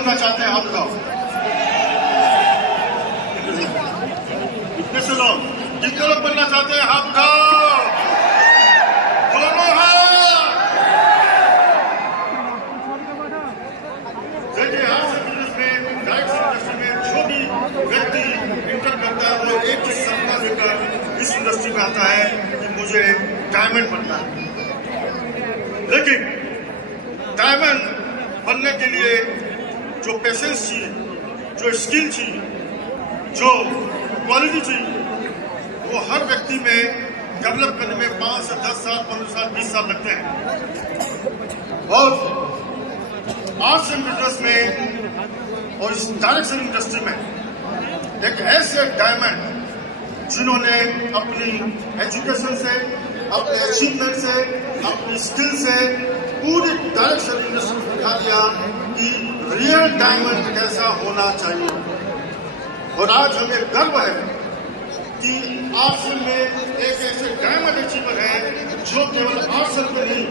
बनना चाहते हैं हाथ उठाओ। इतने से लोग, जितने लोग बनना चाहते हैं हाथ उठाओ, दोनों हाथ। देखिए आज से बिजनेस में, डायरेक्ट इंडस्ट्री में जो भी व्यक्ति इंटर करता है वो एक चीज सपना लेकर इस इंडस्ट्री में आता है कि मुझे डायमंड बनना है। लेकिन डायमंड बनने के लिए जो पेशेंस चाहिए, जो स्किल चाहिए, जो क्वालिटी चाहिए, वो हर व्यक्ति में डेवलप करने में 5 से 10 साल, 15 साल, 20 साल लगते हैं। और आर्ट्स एंड बिजनेस में और इस डायरेक्शन इंडस्ट्री में एक ऐसे डायमंड जिन्होंने अपनी एजुकेशन से, अपने अचीवमेंट से, अपनी स्किल से पूरी डायरेक्शन इंडस्ट्री को दिखा दिया कि रियल डायमंड कैसा होना चाहिए। और आज हमें गर्व है कि आर्ट्स में एक ऐसे डायमंड अचीवर है जो केवल आर्ट्स में नहीं,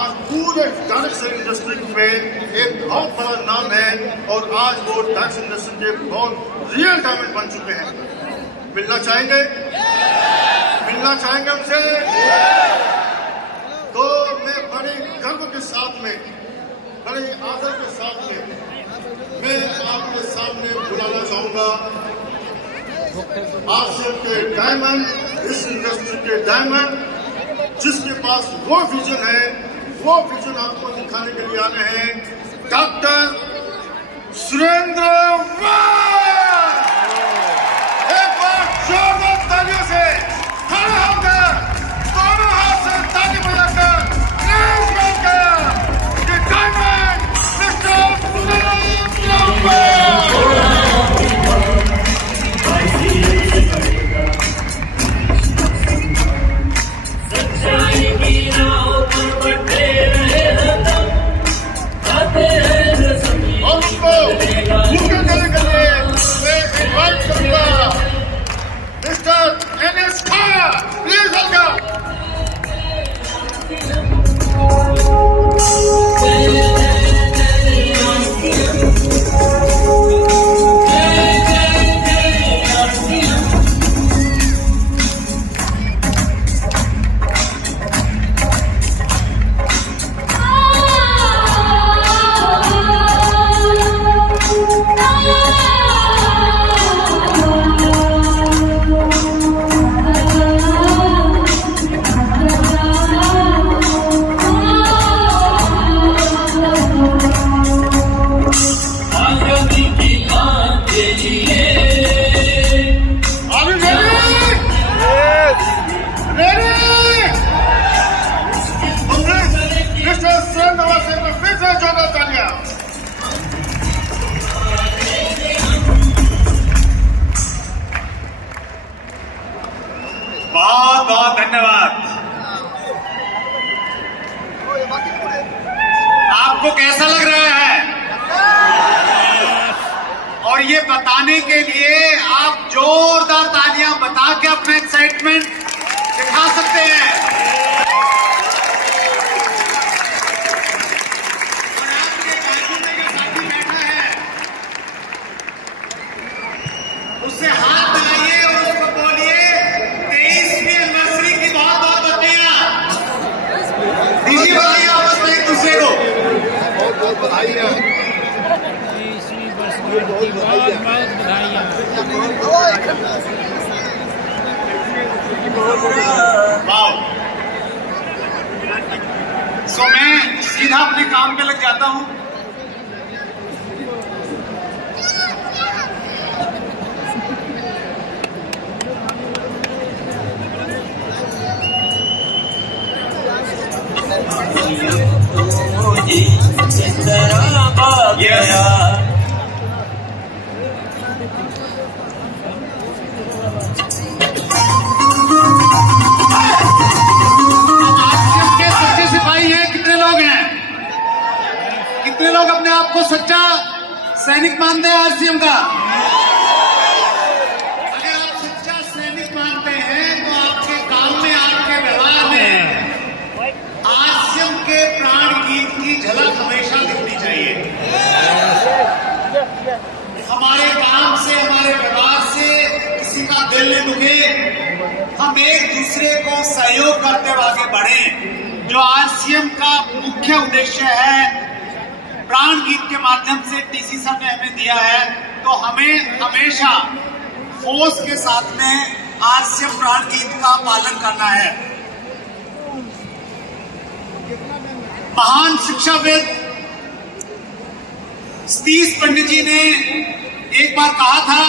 आज पूरे डायरेक्शन इंडस्ट्री में एक बहुत बड़ा नाम है और आज वो डायरेक्शन इंडस्ट्री के बहुत रियल डायमंड बन चुके हैं। मिलना चाहेंगे? मिलना चाहेंगे हमसे? तो मैं बड़े गर्व के साथ में, बड़े आदर के साथ में मैं आपके सामने बुलाना चाहूंगा आसिया के डायमंड, इस इंडस्ट्री के डायमंड, जिसके पास वो विजन है, वो विजन आपको दिखाने के लिए आने हैं डॉक्टर सुरेंद्र वाल। एक बार जोरदार तालियों से खड़े होकर दोनों हाथ से ताली बजाकर please welcome the diamond mister Surendra वाल। बहुत बहुत धन्यवाद। आपको कैसा लग रहा है? और ये बताने के लिए आप जोरदार तालियां बता के अपना एक्साइटमेंट दिखा सकते हैं। और आपके बाजू में जो साथी बैठा है उससे हाथ मिलाइए और उसको बोलिए 23वीं एनिवर्सरी की बहुत बहुत बधाइयां। दीजिए बधाइयां आपस में एक दूसरे को। बहुत बहुत बधाइयां। वाह। सो मैं सीधा अपने काम पे लग जाता हूं। कितने लोग अपने आप को सच्चा सैनिक मानते हैं आरसीएम का? अगर आप सच्चा सैनिक मानते हैं तो आपके काम में, आपके व्यवहार में आरसीएम के प्राण गीत की झलक हमेशा दिखनी चाहिए। आगे बढ़ें। जो आरसीएम का मुख्य उद्देश्य है प्राण गीत के माध्यम से डीसी साहब ने हमें दिया है, तो हमें हमेशा होश के साथ में आरसीएम प्राण गीत का पालन करना है। महान शिक्षाविद सतीश पंडित जी ने एक बार कहा था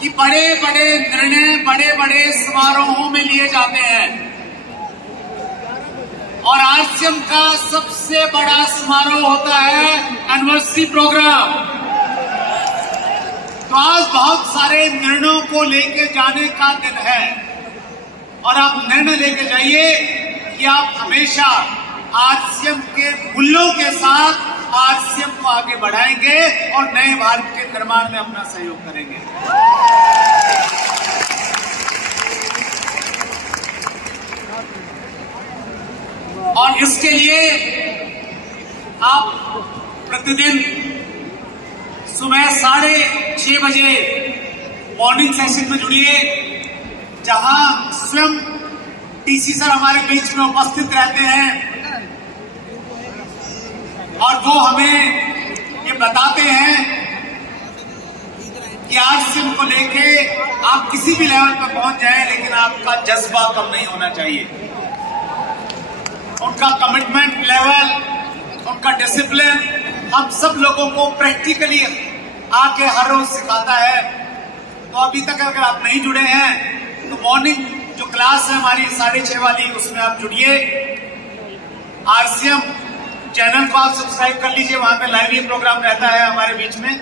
कि बड़े बड़े निर्णय बड़े बड़े समारोहों में लिए जाते हैं और आरसीएम का सबसे बड़ा समारोह होता है एनिवर्सरी प्रोग्राम। तो आज बहुत सारे निर्णयों को लेके जाने का दिन है और आप निर्णय लेके जाइए कि आप हमेशा आरसीएम के मूल्यों के साथ आरसीएम को आगे बढ़ाएंगे और नए भारत के निर्माण में अपना सहयोग करेंगे। और इसके लिए आप प्रतिदिन सुबह 6:30 बजे मॉर्निंग सेशन में जुड़िए, जहां स्वयं डीसी सर हमारे बीच में उपस्थित रहते हैं और वो हमें ये बताते हैं कि आरसीएम को लेके आप किसी भी लेवल पर पहुंच जाए, लेकिन आपका जज्बा कम नहीं होना चाहिए। उनका कमिटमेंट लेवल, उनका डिसिप्लिन हम सब लोगों को प्रैक्टिकली आके हर रोज सिखाता है। तो अभी तक अगर आप नहीं जुड़े हैं तो मॉर्निंग जो क्लास है हमारी 6:30 वाली, उसमें आप जुड़िए। आरसीएम चैनल को आप सब्सक्राइब कर लीजिए, वहां पे लाइव ही प्रोग्राम रहता है हमारे बीच में।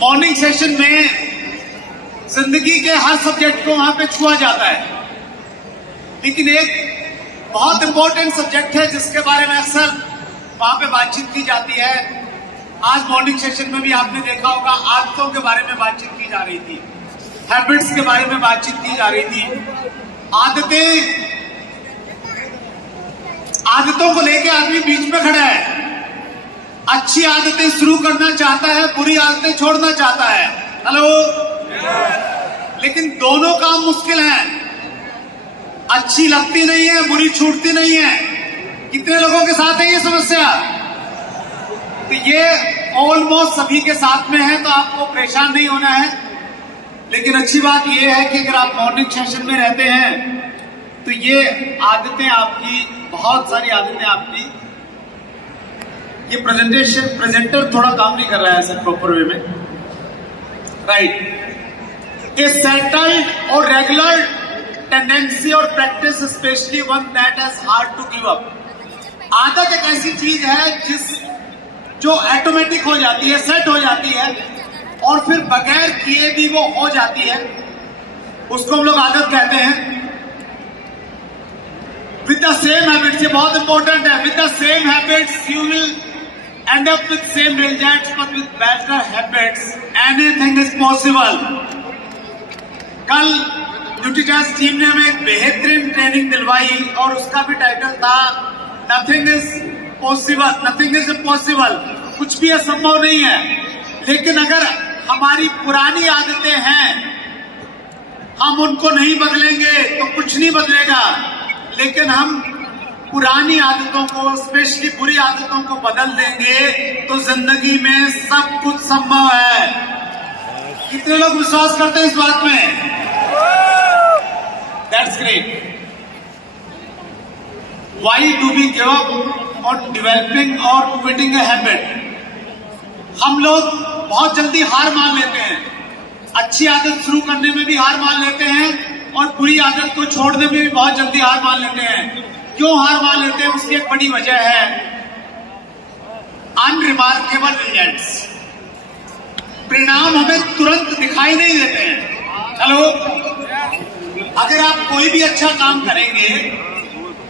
मॉर्निंग सेशन में जिंदगी के हर सब्जेक्ट को वहां पे छुआ जाता है, लेकिन एक बहुत इंपॉर्टेंट सब्जेक्ट है जिसके बारे में अक्सर वहां पे बातचीत की जाती है। आज मॉर्निंग सेशन में भी आपने देखा होगा, आदतों के बारे में बातचीत की जा रही थी, हैबिट्स के बारे में बातचीत की जा रही थी। आदतों को लेके आदमी बीच में खड़ा है। अच्छी आदतें शुरू करना चाहता है, बुरी आदतें छोड़ना चाहता है। हेलो, लेकिन दोनों काम मुश्किल हैं। अच्छी लगती नहीं है, बुरी छूटती नहीं है। कितने लोगों के साथ है ये समस्या? तो ये ऑलमोस्ट सभी के साथ में है, तो आपको परेशान नहीं होना है। लेकिन अच्छी बात यह है कि अगर आप मॉर्निंग सेशन में रहते हैं तो ये आदतें आपकी, बहुत सारी आदतें आपकी, ये प्रेजेंटर थोड़ा काम नहीं कर रहा है सर प्रॉपर वे में, राइट। ए सेटल्ड और रेगुलर टेंडेंसी और practice, especially one that has hard to give up. आदत एक ऐसी चीज है जो ऑटोमेटिक हो जाती है, सेट हो जाती है और फिर बगैर किए भी वो हो जाती है, उसको हम लोग आदत कहते हैं। With the same habits, ये बहुत इंपॉर्टेंट है। With the same habits, you will end up with same results, but with better habits, anything is possible. कल न्यूट्रीचार्ज टीम ने हमें एक बेहतरीन ट्रेनिंग दिलवाई और उसका भी टाइटल था Nothing is possible, nothing is impossible. कुछ भी असंभव नहीं है। लेकिन अगर हमारी पुरानी आदतें हैं, हम उनको नहीं बदलेंगे तो कुछ नहीं बदलेगा। लेकिन हम पुरानी आदतों को, स्पेशली बुरी आदतों को बदल देंगे तो जिंदगी में सब कुछ संभव है। कितने लोग विश्वास करते हैं इस बात में? That's great. Why do we give up on developing or quitting a habit? हम लोग बहुत जल्दी हार मान लेते हैं। अच्छी आदत शुरू करने में भी हार मान लेते हैं और बुरी आदत को छोड़ने में भी बहुत जल्दी हार मान लेते हैं। क्यों हार मान लेते हैं? उसकी एक बड़ी वजह है अनरिमार्केबल रिजल्ट्स। परिणाम हमें तुरंत दिखाई नहीं देते हैं। हेलो, अगर आप कोई भी अच्छा काम करेंगे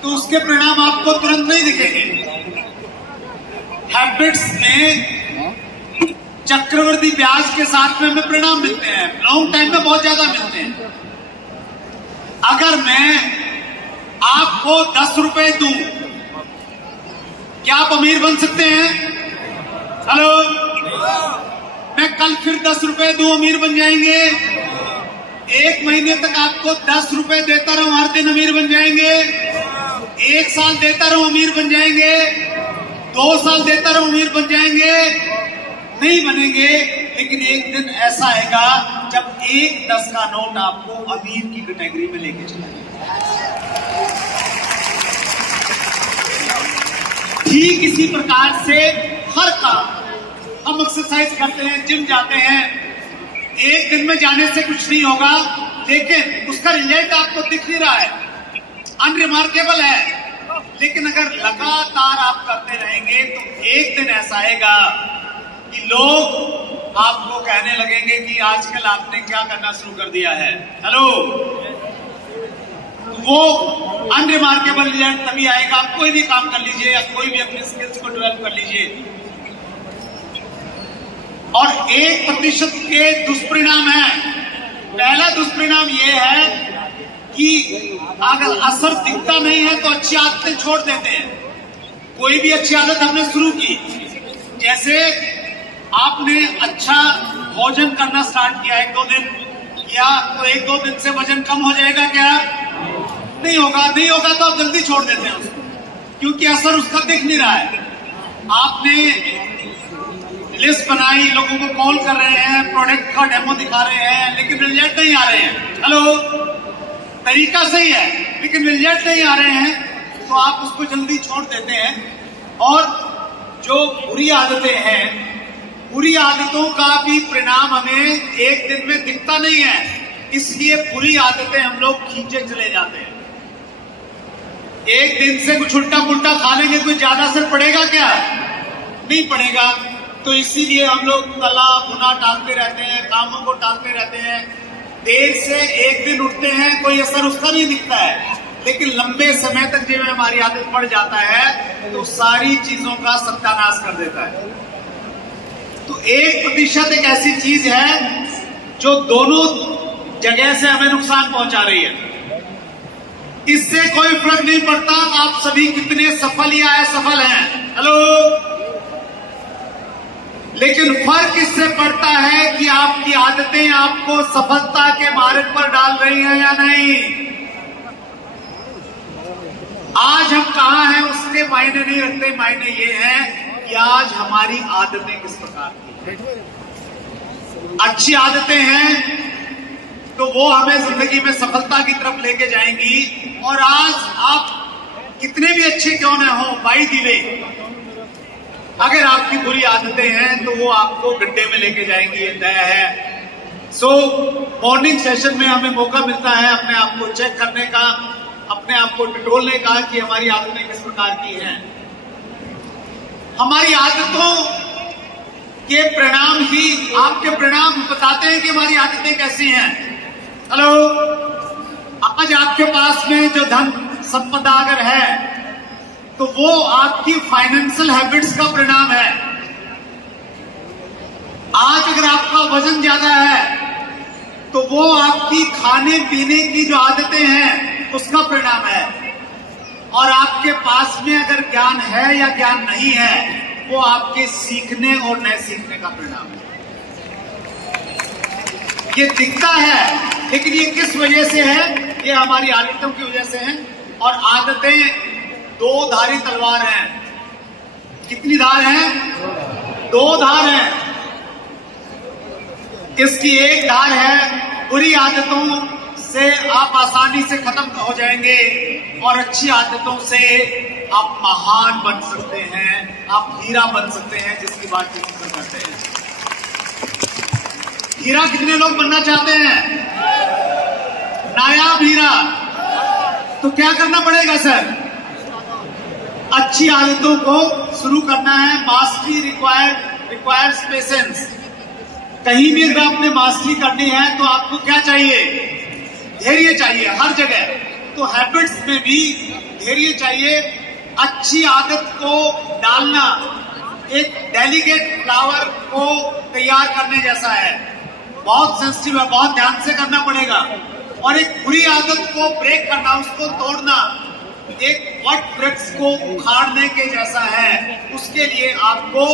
तो उसके परिणाम आपको तुरंत नहीं दिखेंगे। हैबिट्स में चक्रवृद्धि ब्याज के साथ में हमें परिणाम मिलते हैं, लॉन्ग टाइम में बहुत ज्यादा मिलते हैं। अगर मैं आपको 10 रुपए दूं, क्या आप अमीर बन सकते हैं? हेलो, मैं कल फिर 10 रुपए दूं, अमीर बन जाएंगे? एक महीने तक आपको 10 रुपए देता रहूं, हर दिन अमीर बन जाएंगे। 1 साल देता रहूं, अमीर बन जाएंगे। 2 साल देता रहूं, अमीर बन जाएंगे? नहीं बनेंगे। लेकिन एक दिन ऐसा आएगा जब 1 10 का नोट आपको अमीर की कैटेगरी में लेके चलाएगा। ठीक इसी प्रकार से हर काम, हम एक्सरसाइज करते हैं, जिम जाते हैं, एक दिन में जाने से कुछ नहीं होगा, लेकिन उसका रिजल्ट आपको दिख नहीं रहा है, अनरिमार्केबल है। लेकिन अगर लगातार आप करते रहेंगे तो एक दिन ऐसा आएगा कि लोग आपको कहने लगेंगे कि आजकल आपने क्या करना शुरू कर दिया है। हेलो, वो अनरिमार्केबल रिजल्ट तभी आएगा। आप कोई भी काम कर लीजिए या कोई भी अपनी स्किल्स को डेवलप कर लीजिए। और 1% के दुष्परिणाम है। पहला दुष्परिणाम यह है कि अगर असर दिखता नहीं है तो अच्छी आदतें छोड़ देते हैं। कोई भी अच्छी आदत हमने शुरू की, जैसे आपने अच्छा भोजन करना स्टार्ट किया 1-2 दिन, या तो 1-2 दिन से वजन कम हो जाएगा क्या? नहीं होगा। नहीं होगा तो आप जल्दी छोड़ देते हैं उसको, क्योंकि असर उसका दिख नहीं रहा है। आपने लिस्ट बनाई, लोगों को कॉल कर रहे हैं, प्रोडक्ट का डेमो दिखा रहे हैं, लेकिन रिजल्ट नहीं आ रहे हैं। हेलो, तरीका सही है लेकिन रिजल्ट नहीं आ रहे हैं, तो आप उसको जल्दी छोड़ देते हैं। और जो बुरी आदतें हैं, बुरी आदतों का भी परिणाम हमें एक दिन में दिखता नहीं है, इसलिए बुरी आदतें हम लोग खींचे चले जाते हैं। एक दिन से कुछ उल्टा पुल्टा खा लेंगे, कोई ज्यादा असर पड़ेगा क्या? नहीं पड़ेगा। तो इसीलिए हम लोग तला भुना टालते रहते हैं, कामों को टालते रहते हैं। देर से एक दिन उठते हैं, कोई असर उसका नहीं दिखता है, लेकिन लंबे समय तक जब हमारी आदत पड़ जाता है तो सारी चीजों का सत्यानाश कर देता है। तो 1% एक ऐसी चीज है जो दोनों जगह से हमें नुकसान पहुंचा रही है। इससे कोई फर्क नहीं पड़ता आप सभी कितने सफल या असफल हैं। हेलो, लेकिन फर्क इससे पड़ता है कि आपकी आदतें आपको सफलता के मार्ग पर डाल रही हैं या नहीं। आज हम कहां हैं उसके मायने नहीं रखते, मायने ये हैं कि आज हमारी आदतें किस प्रकार की हैं। अच्छी आदतें हैं तो वो हमें जिंदगी में सफलता की तरफ लेके जाएंगी। और आज आप कितने भी अच्छे क्यों न हो, बाई दी वे, अगर आपकी बुरी आदतें हैं तो वो आपको गड्ढे में लेके जाएंगी, ये तय है। सो मॉर्निंग सेशन में हमें मौका मिलता है अपने आप को चेक करने का, अपने आप को टटोलने का कि हमारी आदतें किस प्रकार की हैं। हमारी आदतों के परिणाम ही आपके परिणाम बताते हैं कि हमारी आदतें कैसी हैं। हेलो, आज आपके पास में जो धन संपदा अगर है तो वो आपकी फाइनेंशियल हैबिट्स का परिणाम है। आज अगर आपका वजन ज्यादा है तो वो आपकी खाने पीने की जो आदतें हैं उसका परिणाम है। और आपके पास में अगर ज्ञान है या ज्ञान नहीं है, वो आपके सीखने और न सीखने का परिणाम है। ये दिखता है, लेकिन ये किस वजह से है? ये हमारी आदतों की वजह से है। और आदतें 2 धारी तलवार हैं। कितनी धार हैं? 2 धार हैं। इसकी एक धार है बुरी आदतों से आप आसानी से खत्म हो जाएंगे, और अच्छी आदतों से आप महान बन सकते हैं, आप हीरा बन सकते हैं, जिसकी बात हम करते हैं। हीरा कितने लोग बनना चाहते हैं? नायाब हीरा। तो क्या करना पड़ेगा सर? अच्छी आदतों को शुरू करना है। Mastery requires patience. कहीं भी अगर आपने मास्टरी करनी है तो आपको क्या चाहिए? धैर्य चाहिए हर जगह। तो हैबिट्स में भी धैर्य चाहिए। अच्छी आदत को डालना एक डेलिकेट फ्लावर को तैयार करने जैसा है, बहुत सेंसिटिव है, बहुत ध्यान से करना पड़ेगा। और एक बुरी आदत को ब्रेक करना, उसको तोड़ना एक वट वृक्ष को उखाड़ने के जैसा है। उसके लिए आपको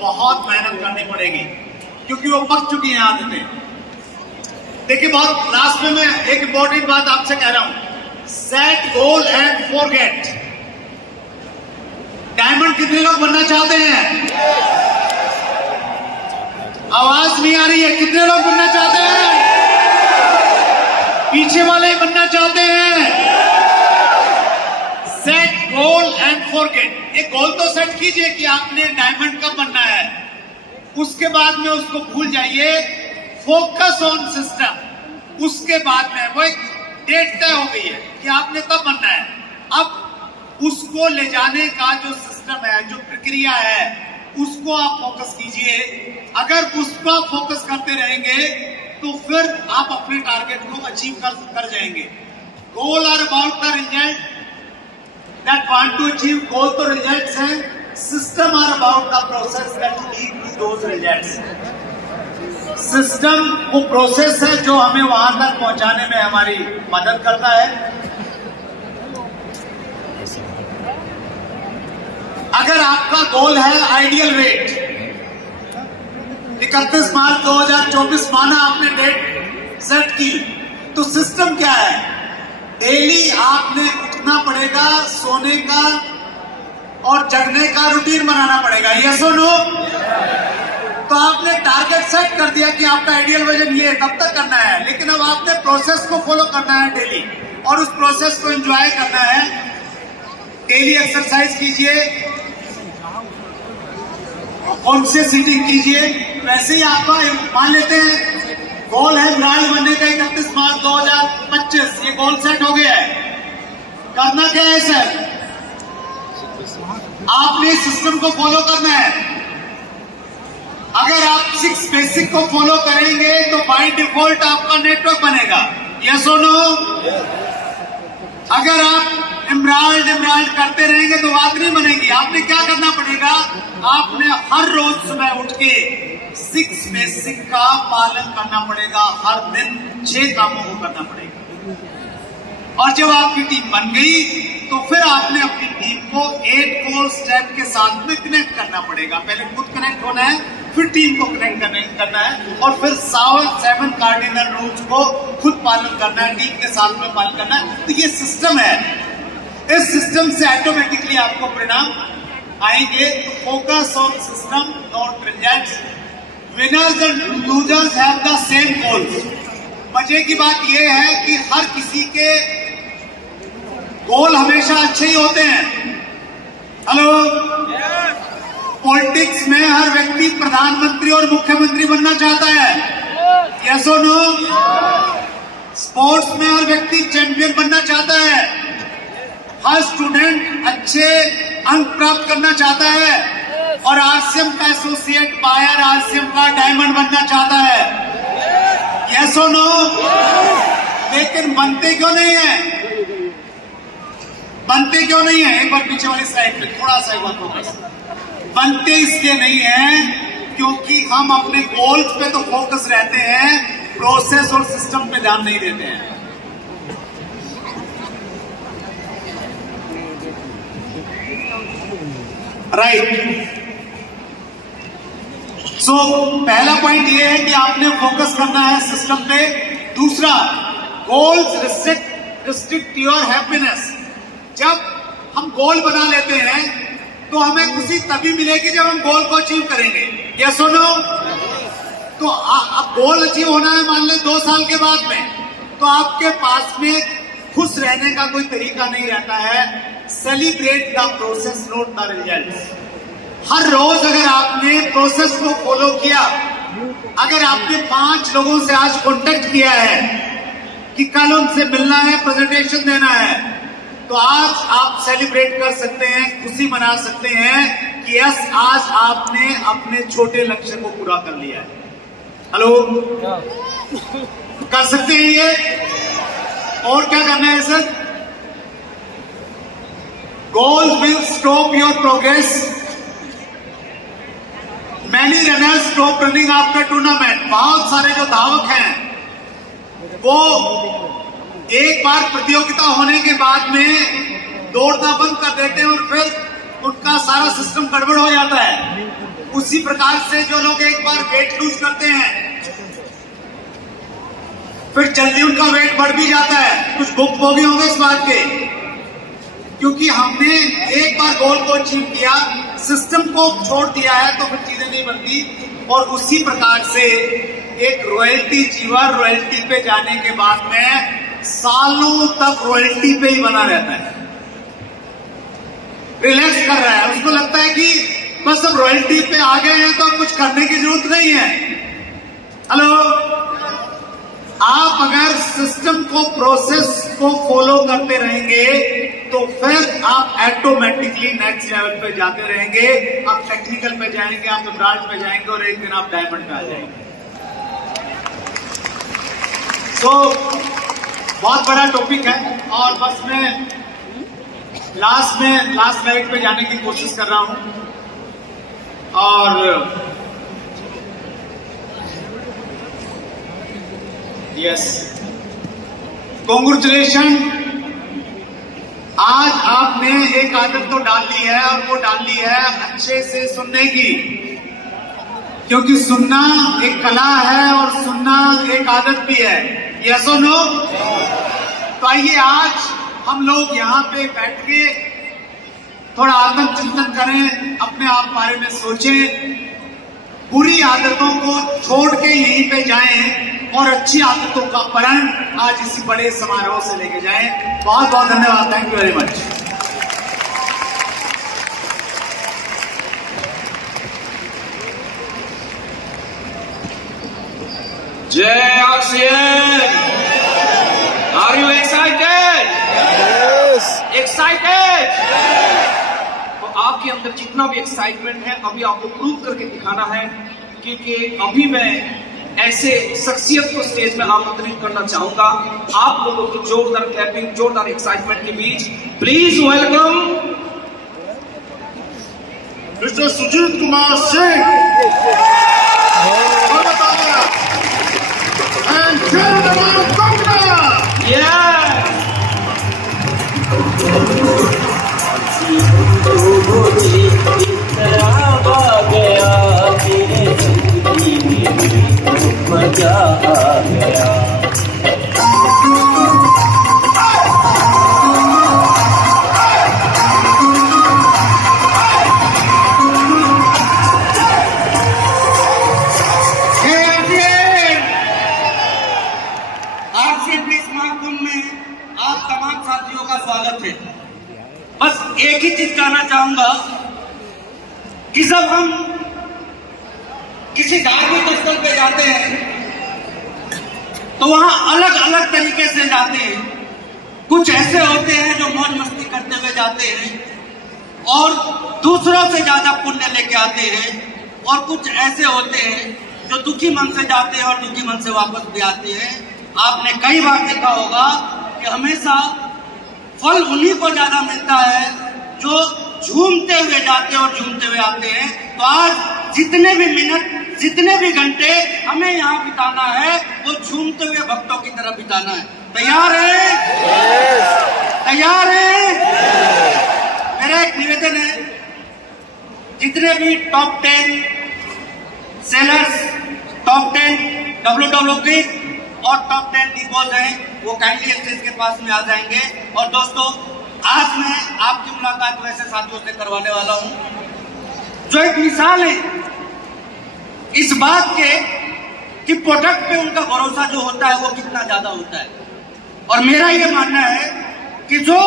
बहुत मेहनत करनी पड़ेगी, क्योंकि वो पक चुकी हैं आदतें। देखिए, बहुत लास्ट में मैं एक इंपॉर्टेंट बात आपसे कह रहा हूं, set goal and forget. Diamond कितने लोग बनना चाहते हैं? आवाज नहीं आ रही है, कितने लोग बनना चाहते हैं? पीछे वाले ही बनना चाहते हैं। Set goal and forget. एक गोल तो सेट कीजिए कि आपने डायमंड कब बनना है, उसके बाद में उसको भूल जाइए। Focus on system. उसके बाद में वो एक डेट तय हो गई है कि आपने कब बनना है। अब उसको ले जाने का जो सिस्टम है, जो प्रक्रिया है, उसको आप फोकस कीजिए। अगर उसको आप फोकस करते रहेंगे तो फिर आप अपने टारगेट को अचीव कर जाएंगे। Goal are about the result that want to achieve. Goal तो रिजल्ट्स हैं, system are about the process that lead to those results. System वो प्रोसेस है जो हमें वहां तक पहुंचाने में हमारी मदद करता है। अगर आपका गोल है आइडियल वेट, 31 मार्च 2024 माना आपने डेट सेट की, तो सिस्टम क्या है? डेली आपने उठना पड़ेगा, सोने का और जगने का रूटीन बनाना पड़ेगा। यस और नो? तो आपने टारगेट सेट कर दिया कि आपका आइडियल वजन ये कब तक करना है, लेकिन अब आपने प्रोसेस को फॉलो करना है डेली, और उस प्रोसेस को एंजॉय करना है। डेली एक्सरसाइज कीजिए, कॉन्शियस सीटिंग कीजिए। वैसे ही आपका मान लेते हैं गोल है ब्रांड बनने का 31 मार्च 2025, ये गोल सेट हो गया है। करना क्या है सर? आपने सिस्टम को फॉलो करना है। अगर आप 6 बेसिक को फॉलो करेंगे तो बाय डिफॉल्ट आपका नेटवर्क बनेगा। यस और नो? अगर आप इमराल्ड करते रहेंगे तो बात नहीं बनेगी। आपने क्या करना पड़ेगा? आपने हर रोज सुबह उठ के 6 बेसिक का पालन करना पड़ेगा। हर दिन 6 कामों को करना पड़ेगा। और जब आपकी टीम बन गई तो फिर आपने अपनी टीम को 8 कोर स्टेप के साथ में कनेक्ट करना पड़ेगा। पहले खुद कनेक्ट होना है, फिर टीम को कनेक्ट करना है, और फिर 7 कार्डिनल रूल्स को खुद पालन करना है, टीम के साथ में पालन करना है। तो ये सिस्टम है। इस सिस्टम से ऑटोमेटिकली आपको परिणाम आएंगे। Focus on system not results. Winners and losers have the same goals. मजे की बात यह है कि हर किसी के गोल हमेशा अच्छे ही होते हैं। हेलो, पॉलिटिक्स में हर व्यक्ति प्रधानमंत्री और मुख्यमंत्री बनना चाहता है। यस और नो? स्पोर्ट्स में हर व्यक्ति चैंपियन बनना चाहता है। हर स्टूडेंट अच्छे अंक प्राप्त करना चाहता है, और आरसीएम का एसोसिएट बायर आरसीएम का डायमंड बनना चाहता है। यस और नो? लेकिन बनते क्यों नहीं है? बनते क्यों नहीं है? एक बार पीछे वाली साइड पे थोड़ा सा एक बार फोकस। बनते इसलिए नहीं है क्योंकि हम अपने गोल्स पे तो फोकस रहते हैं, प्रोसेस और सिस्टम पे ध्यान नहीं देते हैं। राइट। सो पहला पॉइंट ये है कि आपने फोकस करना है सिस्टम पे। दूसरा, गोल्स रिस्ट्रिक्ट योर हैप्पीनेस। जब हम गोल बना लेते हैं तो हमें खुशी तभी मिलेगी जब हम गोल को अचीव करेंगे। यस और नो? तो अब गोल अचीव होना है मान लें 2 साल के बाद में, तो आपके पास में खुश रहने का कोई तरीका नहीं रहता है। Celebrate the process not the results. हर रोज अगर आपने प्रोसेस को फॉलो किया, अगर आपने 5 लोगों से आज कांटेक्ट किया है कि कल उनसे मिलना है, प्रेजेंटेशन देना है, तो आज आप सेलिब्रेट कर सकते हैं, खुशी मना सकते हैं कि यस, आज आपने अपने छोटे लक्ष्य को पूरा कर लिया है। हेलो, कर सकते हैं ये? और क्या करना है sir? Goal will stop your progress. Many runners stop running after tournament. बहुत सारे जो धावक हैं वो एक बार प्रतियोगिता होने के बाद में दौड़ना बंद कर देते हैं और फिर उनका सारा सिस्टम गड़बड़ हो जाता है। उसी प्रकार से जो लोग एक बार वेट लूज करते हैं फिर जल्दी उनका वेट बढ़ भी जाता है। कुछ भुगत भोगी होंगे इस बात के, क्योंकि हमने एक बार गोल को अचीव किया, सिस्टम को छोड़ दिया है, तो फिर चीजें नहीं बनती। और उसी प्रकार से एक रॉयल्टी जीवर रॉयल्टी पे जाने के बाद में सालों तक रॉयल्टी पे ही बना रहता है, रिलैक्स कर रहा है। उसको लगता है कि बस अब रॉयल्टी पे आ गए हैं तो अब कुछ करने की जरूरत नहीं है। हेलो, आप अगर सिस्टम को, प्रोसेस को फॉलो करते रहेंगे तो फिर आप ऑटोमेटिकली नेक्स्ट लेवल पे जाते रहेंगे। आप टेक्निकल पे जाएंगे, आप एमराल्ड पे जाएंगे और एक दिन आप डायमंड पे आ जाएंगे। तो बहुत बड़ा टॉपिक है और बस मैं लास्ट स्लाइड पे जाने की कोशिश कर रहा हूं। और यस, कॉन्ग्रेचुलेशन, आज आपने एक आदत तो डाल ली है और वो डाल ली है अच्छे से सुनने की, क्योंकि सुनना एक कला है और सुनना एक आदत भी है। यस और नो? तो आइए आज हम लोग यहाँ पे बैठ के थोड़ा आत्मचिंतन करें, अपने आप बारे में सोचें, बुरी आदतों को छोड़ के यहीं पे जाएं और अच्छी आदतों का प्रण आज इसी बड़े समारोह से लेके जाएं। बहुत बहुत धन्यवाद, थैंक यू वेरी मच। जय RCM, are you excited? Excited? तो आपके अंदर जितना भी एक्साइटमेंट है अभी आपको प्रूव करके दिखाना है, क्योंकि अभी मैं ऐसे शख्सियत को स्टेज में आमंत्रित करना चाहूंगा। आप लोगों की जोरदार क्लैपिंग, जोरदार एक्साइटमेंट के बीच please welcome mister Sujit Kumar Singh and chairman Congress. मजा आ गया। आरसीएम के इस महाकुंभ में आप तमाम साथियों का स्वागत है। बस एक ही चीज कहना चाहूंगा कि जब हम किसी धार्मिक स्थल पे जाते हैं तो वहां अलग अलग तरीके से जाते हैं। कुछ ऐसे होते हैं जो मौज मस्ती करते हुए जाते हैं और दूसरों से ज्यादा पुण्य लेके आते हैं, और कुछ ऐसे होते हैं जो दुखी मन से जाते हैं और दुखी मन से वापस भी आते हैं। आपने कई बार देखा होगा कि हमेशा फल उन्हीं को ज्यादा मिलता है जो झूमते हुए जाते हैं और झूमते हुए आते हैं। तो आज जितने भी मिनट, जितने भी घंटे हमें यहाँ बिताना है वो झूमते हुए भक्तों की तरफ बिताना है। तैयार है? तैयार है? मेरा एक निवेदन है, जितने भी टॉप 10 सेलर्स, टॉप 10 WW के और टॉप 10 डिपोज हैं, वो काइंडली स्टेज के पास में आ जाएंगे। और दोस्तों, आज मैं आपकी मुलाकात वैसे साथियों से करवाने वाला हूं जो एक मिसाल है इस बात के कि प्रोडक्ट पे उनका भरोसा जो होता है वो कितना ज्यादा होता है। और मेरा ये मानना है कि जो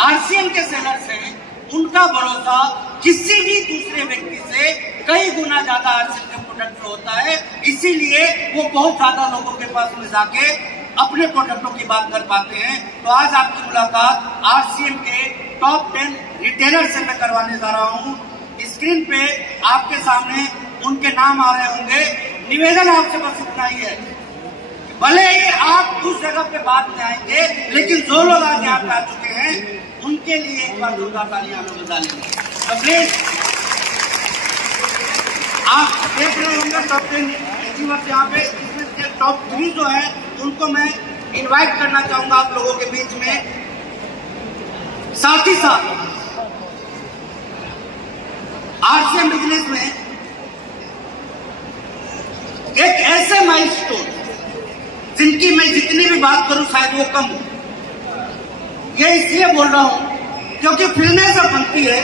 आरसीएम के सेलर्स हैं उनका भरोसा किसी भी दूसरे व्यक्ति से कई गुना ज्यादा आरसीएम के प्रोडक्ट पे होता है। इसीलिए वो बहुत ज्यादा लोगों के पास में जाके अपने प्रोडक्टों की बात कर पाते हैं। तो आज आपकी मुलाकात आरसीएम के टॉप 10 रिटेलर से मैं करवाने जा रहा हूँ। स्क्रीन पे आपके सामने उनके नाम आ रहे होंगे। निवेदन आपसे बस इतना ही है, भले ही आप उस जगह पे बाद में आएंगे, लेकिन जो लोग आज यहाँ पे आ चुके हैं उनके लिए एक बार जोरदार तालियां में बजा लेंगे। तो प्लीज आप देख रहे होंगे टॉप 10 अचीवर्स यहाँ पे, इसमें टॉप 3 जो है उनको मैं इनवाइट करना चाहूंगा आप लोगों के बीच में। साथ ही साथ आरसीएम बिजनेस में एक ऐसे माइलस्टोन जिनकी मैं जितनी भी बात करूं शायद वो कम हो। ये इसलिए बोल रहा हूं क्योंकि फिल्में जब बनती है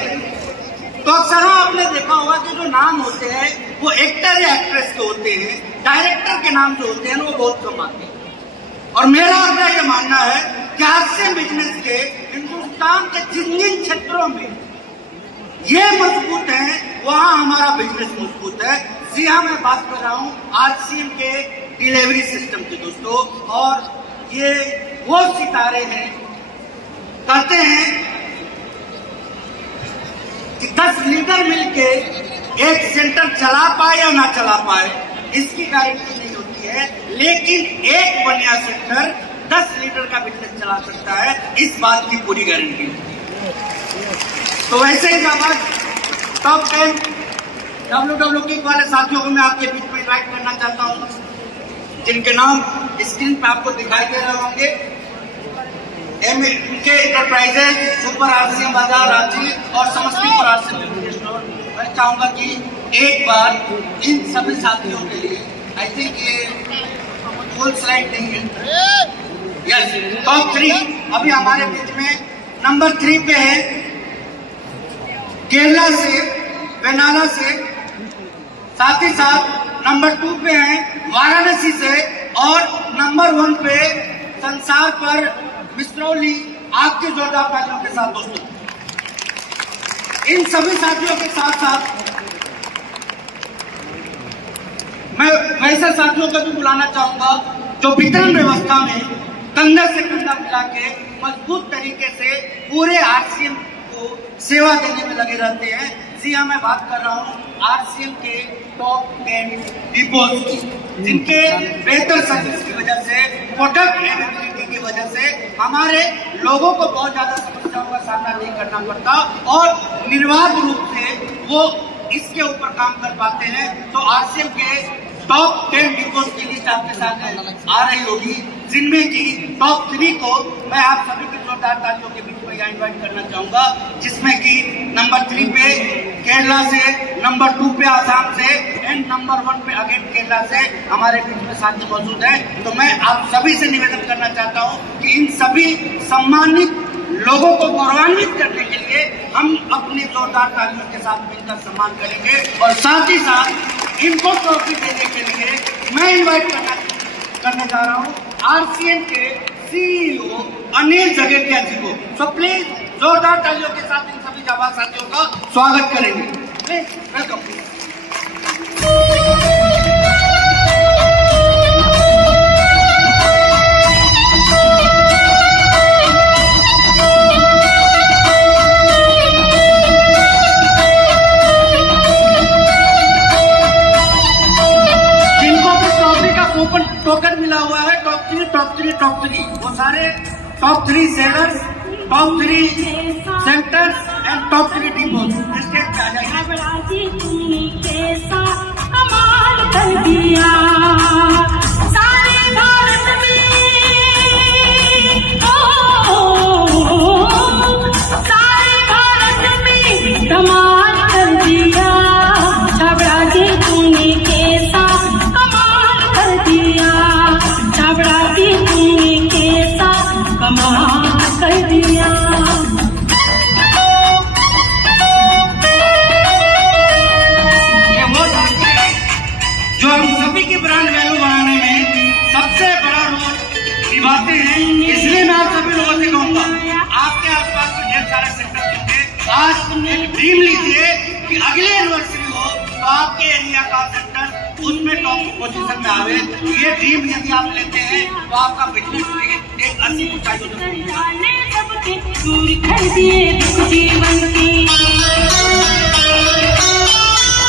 तो अक्सर आपने देखा होगा कि जो नाम होते हैं वो एक्टर या एक्ट्रेस के होते हैं, डायरेक्टर के नाम जो होते हैं वो बहुत कम आते हैं। और मेरा अपना ये मानना है कि हास्य बिजनेस के हिंदुस्तान के जिन जिन क्षेत्रों में ये मजबूत है वहां हमारा बिजनेस मजबूत है। जी हाँ, मैं बात कर रहा हूँ आरसीएम के डिलीवरी सिस्टम के दोस्तों। और ये वो सितारे हैं, कहते हैं कि 10 लीडर मिलके एक सेंटर चला पाए या ना चला पाए इसकी गारंटी नहीं होती है, लेकिन एक बढ़िया सेंटर 10 लीडर का बिजनेस चला सकता है, इस बात की पूरी गारंटी है। तो वैसे ही जब टॉप 10 WWE किक वाले साथियों को मैं आपके बीच में इनवाइट करना चाहता हूं, जिनके नाम स्क्रीन पे आपको दिखाई दे रहे होंगे। उनके इंटरप्राइजेज, सुपर आरसीएम बाजार रांची और समस्तीपुर आरसीएम स्टोर। मैं चाहूंगा कि एक बार इन सभी साथियों के लिए, आई थिंक ये फुल स्लाइड नहीं है, यस, टॉप 3 अभी हमारे बीच में। नंबर 3 पे है केरला से, वेनाला से, साथ ही साथ नंबर 2 पे है वाराणसी से, और नंबर 1 पे संसार पर मिस्रौली। आपके जोरदार तालियों के साथ दोस्तों, इन सभी साथियों के साथ साथ मैं वैसे साथियों को भी बुलाना चाहूंगा जो वितरण व्यवस्था में कंधा से कंधा मिला के मजबूत तरीके से पूरे आरसीएम को सेवा देने में लगे रहते हैं। जी हाँ, मैं बात कर रहा हूँ आरसीएम के टॉप 10 डिपोज की, जिनके बेहतर सर्विस की वजह से, प्रोडक्ट अवेलेबिलिटी की वजह से हमारे लोगों को बहुत ज्यादा समस्याओं का सामना नहीं करना पड़ता और निर्बाध रूप से वो इसके ऊपर काम कर पाते हैं। तो आरसीएम के टॉप 10 डिपोज की लिस्ट आपके सामने आ रही होगी, जिनमें की टॉप 3 को मैं आप सभी की जोरदार तालियों के बीच में यहाँ इन्वाइट करना चाहूंगा, जिसमें कि नंबर 3 पे केरला से, नंबर 2 पे आसाम से एंड नंबर 1 पे अगेन केरला से हमारे बीच में साथी मौजूद है। तो मैं आप सभी से निवेदन करना चाहता हूँ कि इन सभी सम्मानित लोगों को गौरवान्वित करने के लिए हम अपनी जोरदार तालियों के साथ मिलकर सम्मान करेंगे, और साथ ही साथ इनको ट्रॉफी देने के लिए मैं इन्वाइट करने जा रहा हूँ आरसीएम के सीईओ अनिल झगेटिया जी को। सो प्लीज जोरदार तालियों के साथ इन सभी जाबाज साथियों का स्वागत करेंगे। Please welcome. टोकन मिला हुआ है टॉप 3 वो सारे top 3 sellers, top 3 centres and top 3 depots stage पे आ जाइए। कमाल कर दिया सारे भारत में, सारे भारत में कमाल कर दिया। छबड़ा जी तूने कैसा कमाल कर दिया, छबड़ा जी तूने कैसा कमाल कर दिया। जो हम सभी की ब्रांड वैल्यू बढ़ाने में सबसे बड़ा रोल निभाते हैं, इसलिए मैं आप सभी लोगों से कहूंगा आपके आसपास में ढेर सारे सेक्टर होंगे, आज एक ड्रीम लीजिए कि अगली एनिवर्सरी हो तो आपके एरिया का सेक्टर उसमें टॉप पोजीशन में आवे। ये ड्रीम यदि आप लेते हैं तो आपका बिजनेस एक अच्छी ऊंचाई दूर कर दिए दुख जीवन की,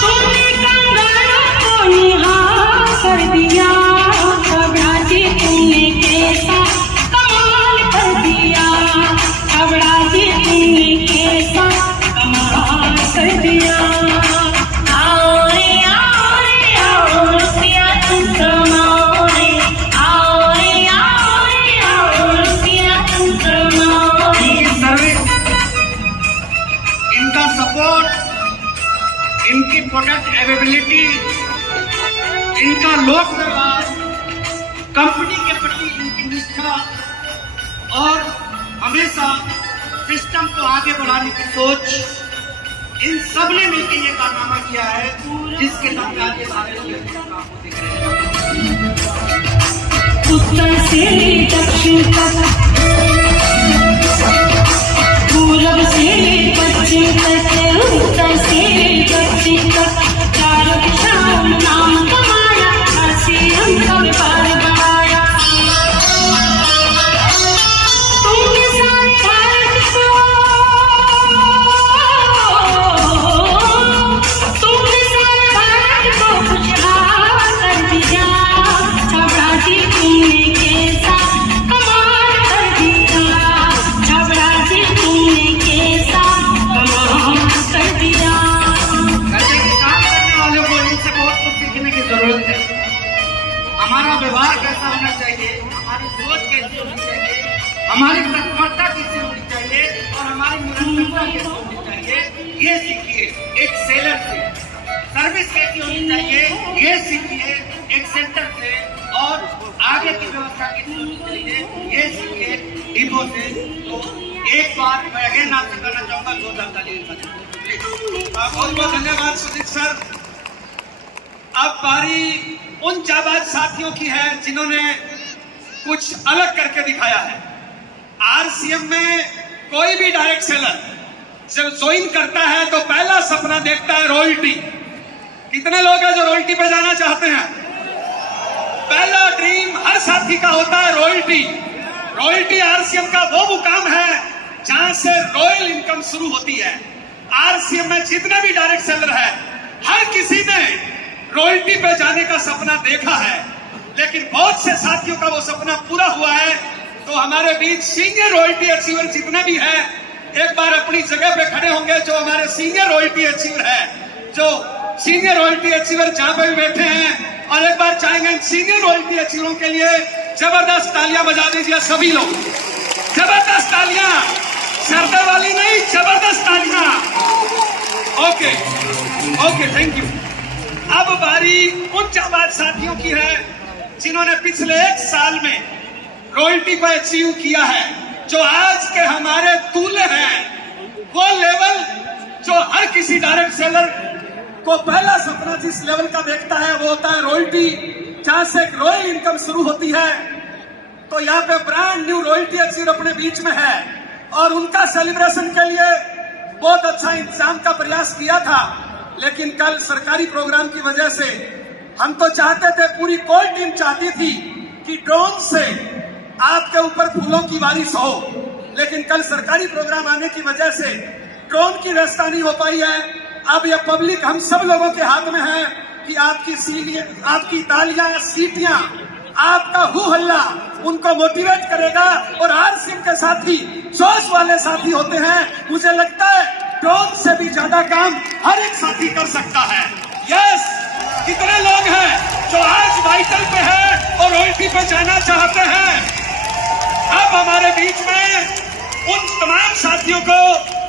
तुमने कंगालों को निहार कर दिया। छबड़ा जी तुमने कैसा कमाल कर दिया, छबड़ा जी तुमने कैसा कमाल कर दिया। आओ रे आओ रे आओ रुपया तुम कमाओ रे, आओ रे आओ रे आओ रुपया तुम कमाओ रे। सर्विस, इनका सपोर्ट, इनकी प्रोडक्ट अवेलेबिलिटी, इनका लोक व्यवहार कंपनी के प्रति इनकी निष्ठा और हमेशा सिस्टम को आगे बढ़ाने की सोच, इन सब ने मिलकर ये कारनामा किया है जिसके तहत आज ये सारे लोग काम को देख रहे हैं। उत्तर से दक्षिण तक, पूरब से पश्चिम तक, उत्तर से दक्षिण तक, चारों दिशाओं में नाम कमाया, आसियान का व्यापार बढ़ाया। तुमने सारे भारत को, तुमने सारे भारत को खुशहाल कर दिया। छबड़ा जी तुमने कैसा कमाल कर दिया, छबड़ा जी तुमने कैसा कमाल कर दिया। ऐसे के काम करने वालों को इनसे बहुत कुछ सीखने की जरूरत है। हमारा व्यवहार कैसा होना चाहिए, हमारी सोच कैसी होनी चाहिए, हमारी तत्परता कैसी होनी चाहिए और हमारी निरंतरता कैसी होनी चाहिए, ये सीखिए एक सेलर से। सर्विस कैसी होनी चाहिए, ये सीखिए एक सेंटर से। और आगे की व्यवस्था कैसी होनी चाहिए, ये सीखिए डिपो से। तो एक बार मैं अगेन आपसे करना चाहूंगा जोरदार तालियां। बहुत बहुत धन्यवाद सुदीप सर। अब बारी उन जाबाज साथियों की है जिन्होंने कुछ अलग करके दिखाया है। आरसीएम में कोई भी डायरेक्ट सेलर जब ज्वाइन करता है तो पहला सपना देखता है रॉयल्टी। कितने लोग हैं जो रॉयल्टी पे जाना चाहते हैं? पहला ड्रीम हर साथी का होता है रॉयल्टी। रॉयल्टी आरसीएम का वो मुकाम है जहां से रॉयल इनकम शुरू होती है। आरसीएम में जितने भी डायरेक्ट सेलर है, हर किसी ने रॉयल्टी पे जाने का सपना देखा है, लेकिन बहुत से साथियों का वो सपना पूरा हुआ है। तो हमारे बीच सीनियर रॉयल्टी अचीवर जितने भी हैं, एक बार अपनी जगह पे खड़े होंगे। जो हमारे सीनियर रॉयल्टी अचीवर है, जो सीनियर रॉयल्टी अचीवर जहां पे भी बैठे हैं, और एक बार चाहेंगे सीनियर रॉयल्टी अचीवरों के लिए जबरदस्त तालियां बजा दीजिए सभी लोग। जबरदस्त तालियां, सरदे वाली नहीं, जबरदस्त तालियां। Okay okay, thank you. अब बारी उन जाबाज साथियों की है जिन्होंने पिछले 1 साल में रॉयल्टी को अचीव किया है, जो आज के हमारे दूल्हे हैं। वो लेवल जो हर किसी डायरेक्ट सेलर को पहला सपना जिस लेवल का देखता है, वो होता है रॉयल्टी, जहां से एक रॉयल इनकम शुरू होती है। तो यहाँ पे ब्रांड न्यू रॉयल्टी अचीवर अपने बीच में है और उनका सेलिब्रेशन के लिए बहुत अच्छा इंतजाम का प्रयास किया था, लेकिन कल सरकारी प्रोग्राम की वजह से हम तो चाहते थे, पूरी कोर टीम चाहती थी कि ड्रोन से आपके ऊपर फूलों की बारिश हो, लेकिन कल सरकारी प्रोग्राम आने की वजह से ड्रोन की व्यवस्था नहीं हो पाई है। अब यह पब्लिक हम सब लोगों के हाथ में है कि आपकी तालियां, सीटियां, आपका हु हल्ला उनको मोटिवेट करेगा। और आरसीएम के साथी जोश वाले साथी होते हैं। मुझे लगता है ड्रोन से भी ज्यादा काम हर एक साथी कर सकता है। यस, कितने लोग हैं जो आज वाइटल पे है और रॉयल्टी पे जाना चाहते हैं? अब हमारे बीच में उन तमाम साथियों को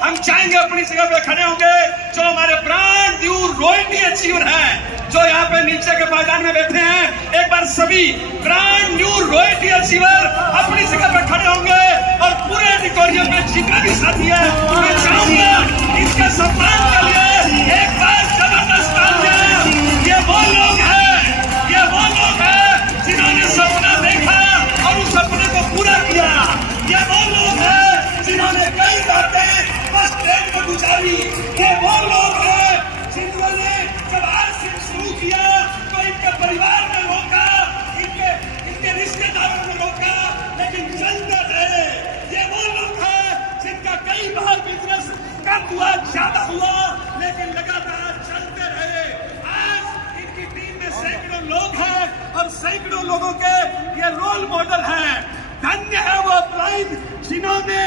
हम चाहेंगे अपनी जगह पे खड़े होंगे, जो हमारे ब्रांड न्यू रॉयल्टी अचीवर हैं, जो यहाँ पे नीचे के मैदान में बैठे हैं। एक बार सभी ब्रांड न्यू रॉयल्टी अचीवर अपनी जगह पे खड़े होंगे और पूरे ऑडिटोरियम में जितने भी साथी हैं, मैं चाहूंगा इनके सम्मान के लिए एक बार जबरदस्त तालियां। ये वो लोग हैं जिन्होंने सपना देखा और उस सपने को पूरा किया। ये वो लोग हैं जिन्होंने कई बातें बस ट्रेन में गुजारी। ये वो लोग हैं जिन्होंने जब आरसीएम शुरू किया तो इनके परिवार में रोका, इनके रिश्तेदारों में रोका, लेकिन चलते रहे। ये वो लोग हैं जिनका कई बार बिजनेस कम हुआ, ज्यादा हुआ, लेकिन लगातार चलते रहे। आज इनकी टीम में सैकड़ों लोग हैं और सैकड़ों लोगों के ये रोल मॉडल हैं। धन्य है वो अपलाइन जिन्होंने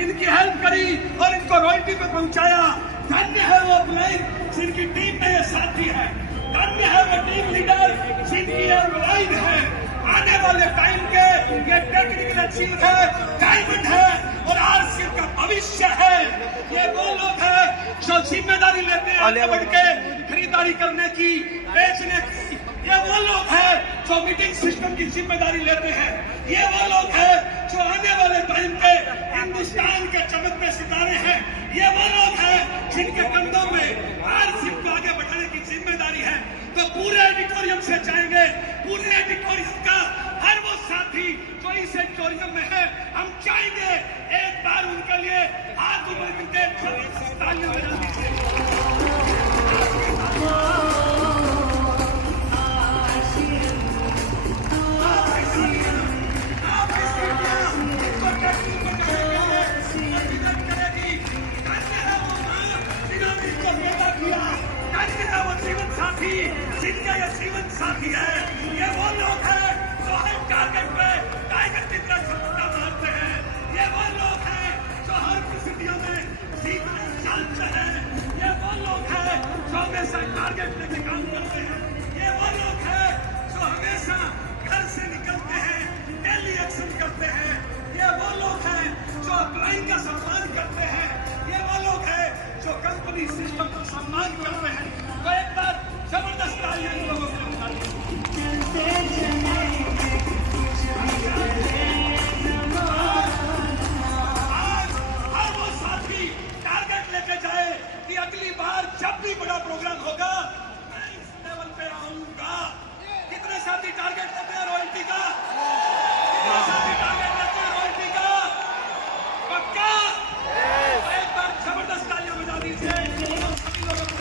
इनकी हेल्प करी और इनको रॉयल्टी पे पहुंचाया। धन्य है वो अपलाइन जिनकी टीम में ये साथी है। धन्य है वो टीम लीडर जिनकी ये अपलाइन है। आने वाले टाइम के ये टेक्निकल अचीवर है, डायमंड है और आरसीएम का भविष्य है। ये वो लोग हैं जो जिम्मेदारी लेते हैं आगे बढ़ के खरीदारी करने की, बेचने की। ये वो लोग हैं जो मीटिंग सिस्टम की जिम्मेदारी लेते हैं। ये वो लोग हैं जो आने वाले टाइम पे हिंदुस्तान के चमकते सितारे हैं। ये वो लोग हैं जिनके कंधों में आरसीएम को आगे बढ़ाने की जिम्मेदारी है। तो पूरे एडिटोरियम से जाएंगे, पूरे एडिटोरियम का हर वो साथी जो इस एडिटोरियम में है, हम चाहेंगे एक बार उनके लिए हाथ ऊपर करके तालियां बजा दीजिए। जिनका ये जीवन साथी है, ये वो लोग हैं जो हर टारगेट पे टाइगर की तरह झपट्टा मारते हैं। ये वो लोग हैं जो हर परिस्थितियों में जीतना जानते हैं। ये वो लोग हैं जो हमेशा टारगेट लेके काम करते हैं। ये वो लोग हैं जो हमेशा घर से निकलते हैं, डेली एक्शन करते हैं। ये वो लोग हैं जो क्लाइंट का सम्मान करते हैं। ये वो लोग हैं जो कंपनी सिस्टम का सम्मान करते हैं। तो एक बार जबरदस्त तालियां इन लोगों के लिए बजा दीजिए। आज हर वो साथी टारगेट लेके जाए कि अगली बार जब भी बड़ा प्रोग्राम होगा मैं इस लेवल पे आऊंगा। कितने साथी टारगेट लेते हैं रॉयल्टी का? कितने साथी टारगेट लेते हैं रॉयल्टी का? पक्का? एक बार जबरदस्त तालियां बजा दीजिए। सभी लोगों को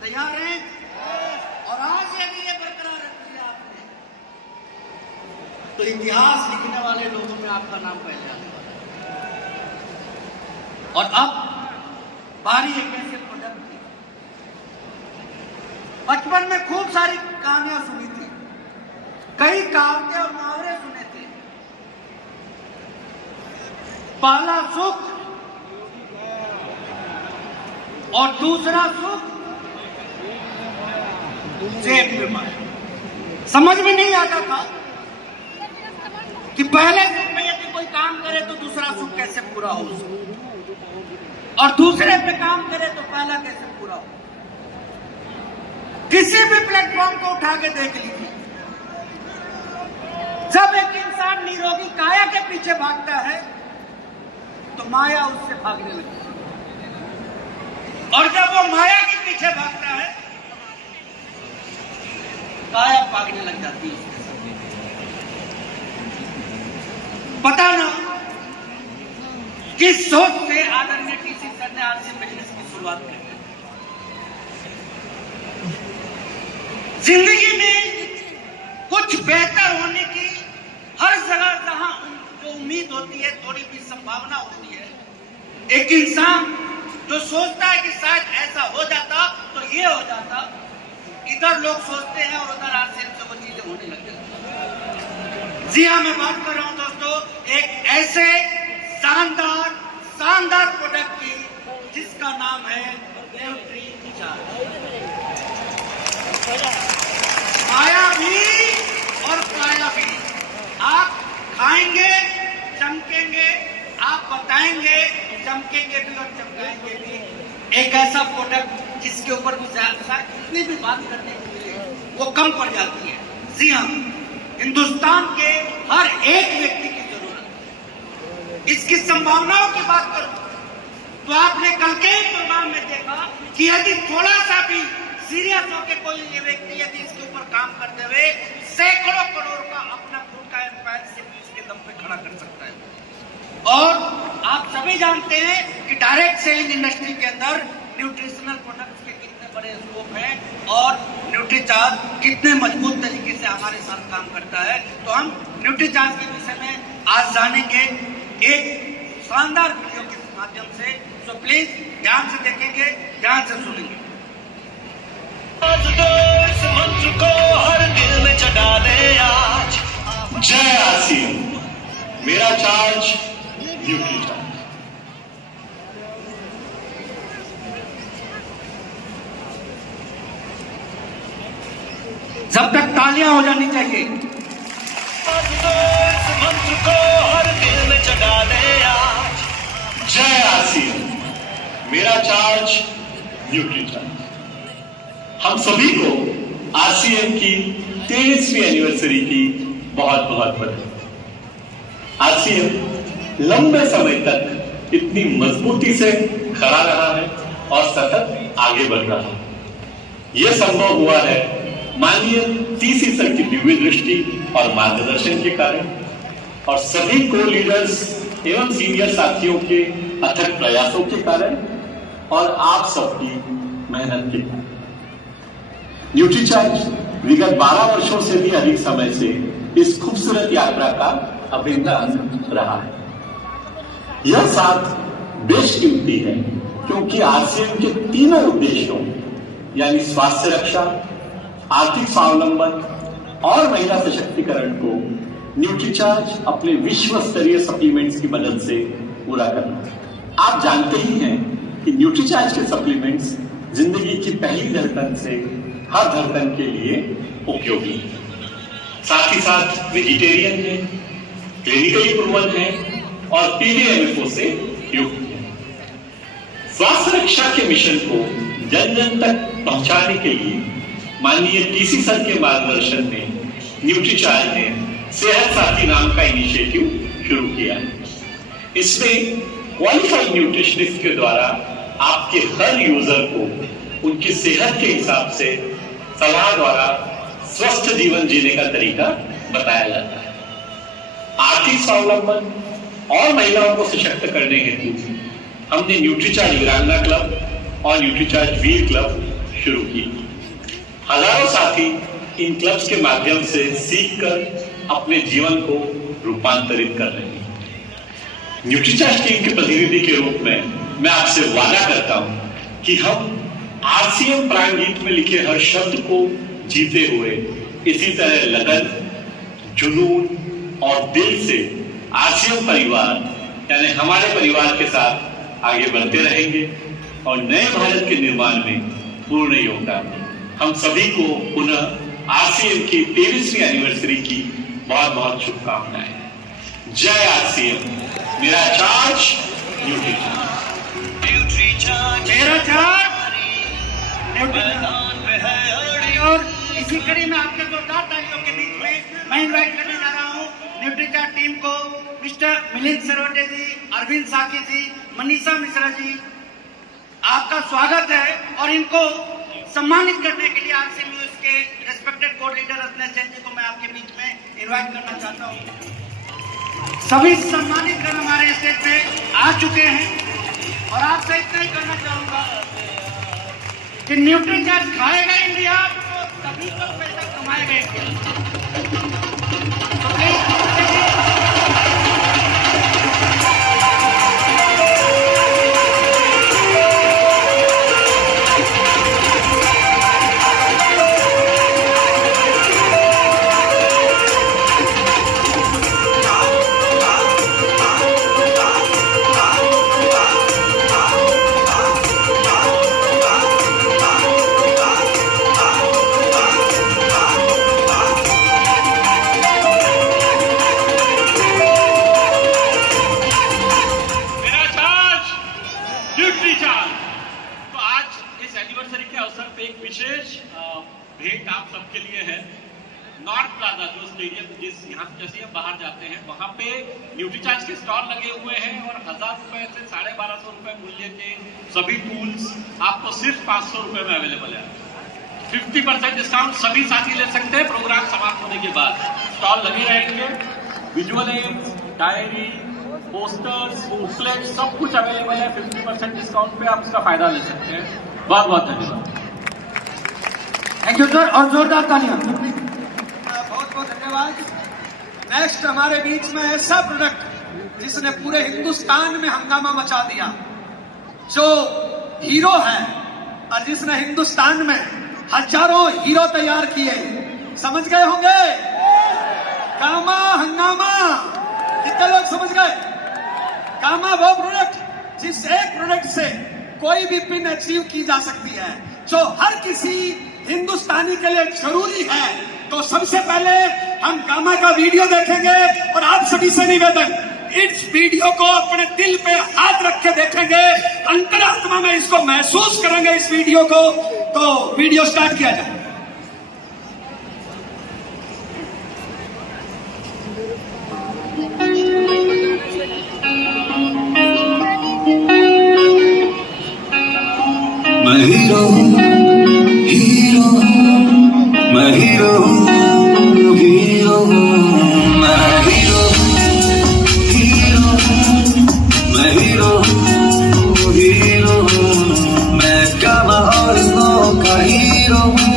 तैयार हैं? और आज यदि ये बरकरार रख दिया आपने तो इतिहास लिखने वाले लोगों में आपका नाम पहले आने वाला है। और अब बारी एक ऐसे प्रोडक्ट की, बचपन में खूब सारी कहानियां सुनी थी, कई कहावतें और मुहावरे सुने थे। पहला सुख और दूसरा सुख जेब में मार। समझ में नहीं आता था कि पहले सुख में यदि कोई काम करे तो दूसरा सुख कैसे पूरा हो, और दूसरे पे काम करे तो पहला कैसे पूरा हो। किसी भी प्लेटफॉर्म को उठा के देख लीजिए, जब एक इंसान निरोगी काया के पीछे भागता है तो माया उससे भागने लगती है, और जब वो माया के पीछे भागता है काया भागने लग जाती है। पता ना किस सोच से आदरणीय टीसी सर ने आरसीएम बिजनेस की शुरुआत की। जिंदगी में कुछ बेहतर होने की हर जगह जहां जो उम्मीद होती है, थोड़ी भी संभावना होती है, एक इंसान जो सोचता है कि शायद ऐसा हो जाता तो ये हो जाता, इधर लोग सोचते हैं और उधर आरसीएम से वो चीजें होने लग जाती। जी हाँ, मैं बात कर रहा हूं दोस्तों एक ऐसे शानदार प्रोडक्ट की जिसका नाम है न्यूट्रीचार्ज। आया भी और पाया भी। आप खाएंगे चमकेंगे, आप बताएंगे चमकेंगे भी और चमकाएंगे भी। एक ऐसा प्रोडक्ट जिसके ऊपर भी जितनी भी बात करने के लिए वो कम पड़ जाती है। जी हाँ, हिंदुस्तान के हर एक व्यक्ति की जरूरत है। इसकी संभावनाओं की बात करूं तो आपने कल के प्रोग्राम में देखा कि यदि थोड़ा सा भी सीरियस होकर कोई ये व्यक्ति यदि इसके ऊपर काम करते हुए सैकड़ों करोड़ का अपना खुद का एम्पायर सिर्फ इसके दम पे खड़ा कर सकता है। और आप सभी जानते हैं कि डायरेक्ट सेलिंग इंडस्ट्री के अंदर न्यूट्रिशनल प्रोडक्ट्स के कितने बड़े स्कोप हैं और न्यूट्रीचार्ज कितने मजबूत तरीके से हमारे साथ काम करता है। तो हम न्यूट्रीचार्ज के विषय में आज जानेंगे एक शानदार वीडियो के माध्यम से। सो प्लीज ध्यान से देखेंगे, ध्यान से सुनेंगे। मंत्र को हर दिल में जगा दे आज। जय आरसीएम, मेरा चार्ज न्यूट्रीचार्ज। जब तक तालियां हो जानी चाहिए। मंत्र को हर दिल में मेरा चार्ज न्यूट्रीचार्ज। हम सभी को आरसीएम की 23वीं एनिवर्सरी की बहुत बहुत बधाई। आरसीएम लंबे समय तक इतनी मजबूती से खड़ा रहा है और सतत आगे बढ़ रहा है। यह संभव हुआ है माननीय तीसरी सर की दिव्य दृष्टि और मार्गदर्शन के कारण और सभी को लीडर्स एवं सीनियर साथियों के अथक प्रयासों के कारण और आप सबकी मेहनत के कारण। न्यूट्रीचार्ज विगत 12 वर्षों से भी अधिक समय से इस खूबसूरत यात्रा का अभिन्न अंग रहा है। यह साथ बेशकीमती है क्योंकि आरसीएम के तीनों उद्देश्यों यानी स्वास्थ्य रक्षा, आर्थिक स्वावलंबन और महिला सशक्तिकरण को न्यूट्रीचार्ज अपने विश्व स्तरीय सप्लीमेंट्स की मदद से पूरा करना। आप जानते ही हैं कि न्यूट्रीचार्ज के सप्लीमेंट्स जिंदगी की पहली धड़कन से हर धड़कन के लिए उपयोगी है। साथ ही साथ वेजिटेरियन है, क्लिनिकली प्रूवन है और पीडीएमएफओ से युक्त है। स्वास्थ्य रक्षा के मिशन को जन जन तक पहुंचाने के लिए माननीय टीसी सर के मार्गदर्शन में न्यूट्रीचार्ज ने सेहत साथी नाम का इनिशिएटिव शुरू किया है। इसमें क्वालिफाइड न्यूट्रिशनिस्ट के द्वारा आपके हर यूजर को उनकी सेहत के हिसाब से सलाह द्वारा स्वस्थ जीवन जीने का तरीका बताया जाता है। आर्थिक स्वावलंबन और महिलाओं को सशक्त करने हेतु हमने न्यूट्रीचार्ज वीरांगना क्लब और न्यूट्रीचार्ज वीर क्लब शुरू की। हजारों साथी इन क्लब्स के माध्यम से सीखकर अपने जीवन को रूपांतरित कर रहे हैं। न्यूट्रीचार्ज टीम के प्रतिनिधि के रूप में मैं आपसे वादा करता हूं कि हम आरसीएम प्राण गीत में लिखे हर शब्द को जीते हुए इसी तरह लगन, जुनून और दिल से आरसीएम परिवार यानी हमारे परिवार के साथ आगे बढ़ते रहेंगे और नए भारत के निर्माण में पूर्ण योगदान। हम सभी को पुनः आरसीएम की 23वीं एनिवर्सरी की बहुत बहुत शुभकामनाएं। जय आरसीएम। मेरा चार्ज न्यूट्रीचार्ज। मेरा चार्ज और इसी कड़ी में आपके जोरदार तालियों के बीच में मैं इनवाइट करने जा रहा हूँ न्यूट्रीचार्ज टीम को मिस्टर मिलिंद सरवटे जी, अरविंद साकी जी, मनीषा मिश्रा जी, आपका स्वागत है और इनको सम्मानित करने के लिए आरसीएम न्यूज के रेस्पेक्टेड को लीडर रत्नेश जैन जी को मैं आपके बीच में इनवाइट करना चाहता हूँ। सभी सम्मानित कर हमारे स्टेज पे आ चुके हैं और आपसे इतना ही करना चाहूंगा कि न्यूट्रीचार्ज खाएगा इंडिया तो तभी तो पैसा कमाएगा इंडिया। भेंट आप सबके लिए है। नॉर्थ प्लाजा जो स्टेडियम जिस यहाँ जैसे हम बाहर जाते हैं वहां पे न्यूट्रीचार्ज के स्टॉल लगे हुए हैं और 1000 रुपए से 1250 रुपए मूल्य के सभी टूल्स आपको सिर्फ 500 रुपए में अवेलेबल है। 50% डिस्काउंट सभी साथी ले सकते हैं। प्रोग्राम समाप्त होने के बाद स्टॉल लगे रहेंगे। Visual aids, diary, posters, booklet सब कुछ अवेलेबल है। 50% डिस्काउंट पे आप इसका फायदा ले सकते हैं। बहुत बहुत धन्यवाद। थैंक यू सर और जोरदार तालियां। बहुत बहुत धन्यवाद। नेक्स्ट हमारे बीच में ऐसा प्रोडक्ट जिसने पूरे हिंदुस्तान में हंगामा मचा दिया, जो हीरो है और जिसने हिंदुस्तान में हजारों हीरो तैयार किए। समझ गए होंगे कामा हंगामा। कितने लोग समझ गए? कामा वो प्रोडक्ट जिस एक प्रोडक्ट से कोई भी पिन अचीव की जा सकती है, जो हर किसी हिंदुस्तानी के लिए जरूरी है। तो सबसे पहले हम कामा का वीडियो देखेंगे और आप सभी से निवेदन, इस वीडियो को अपने दिल पे हाथ रख के देखेंगे, अंतरात्मा में इसको महसूस करेंगे इस वीडियो को, तो वीडियो स्टार्ट किया जाए। मैं हीरो हीरो मैं हीरो हीरो मैं हीरो हीरो मैं हीरो हीरो मैं कामा और स्नो का हीरो हूँ।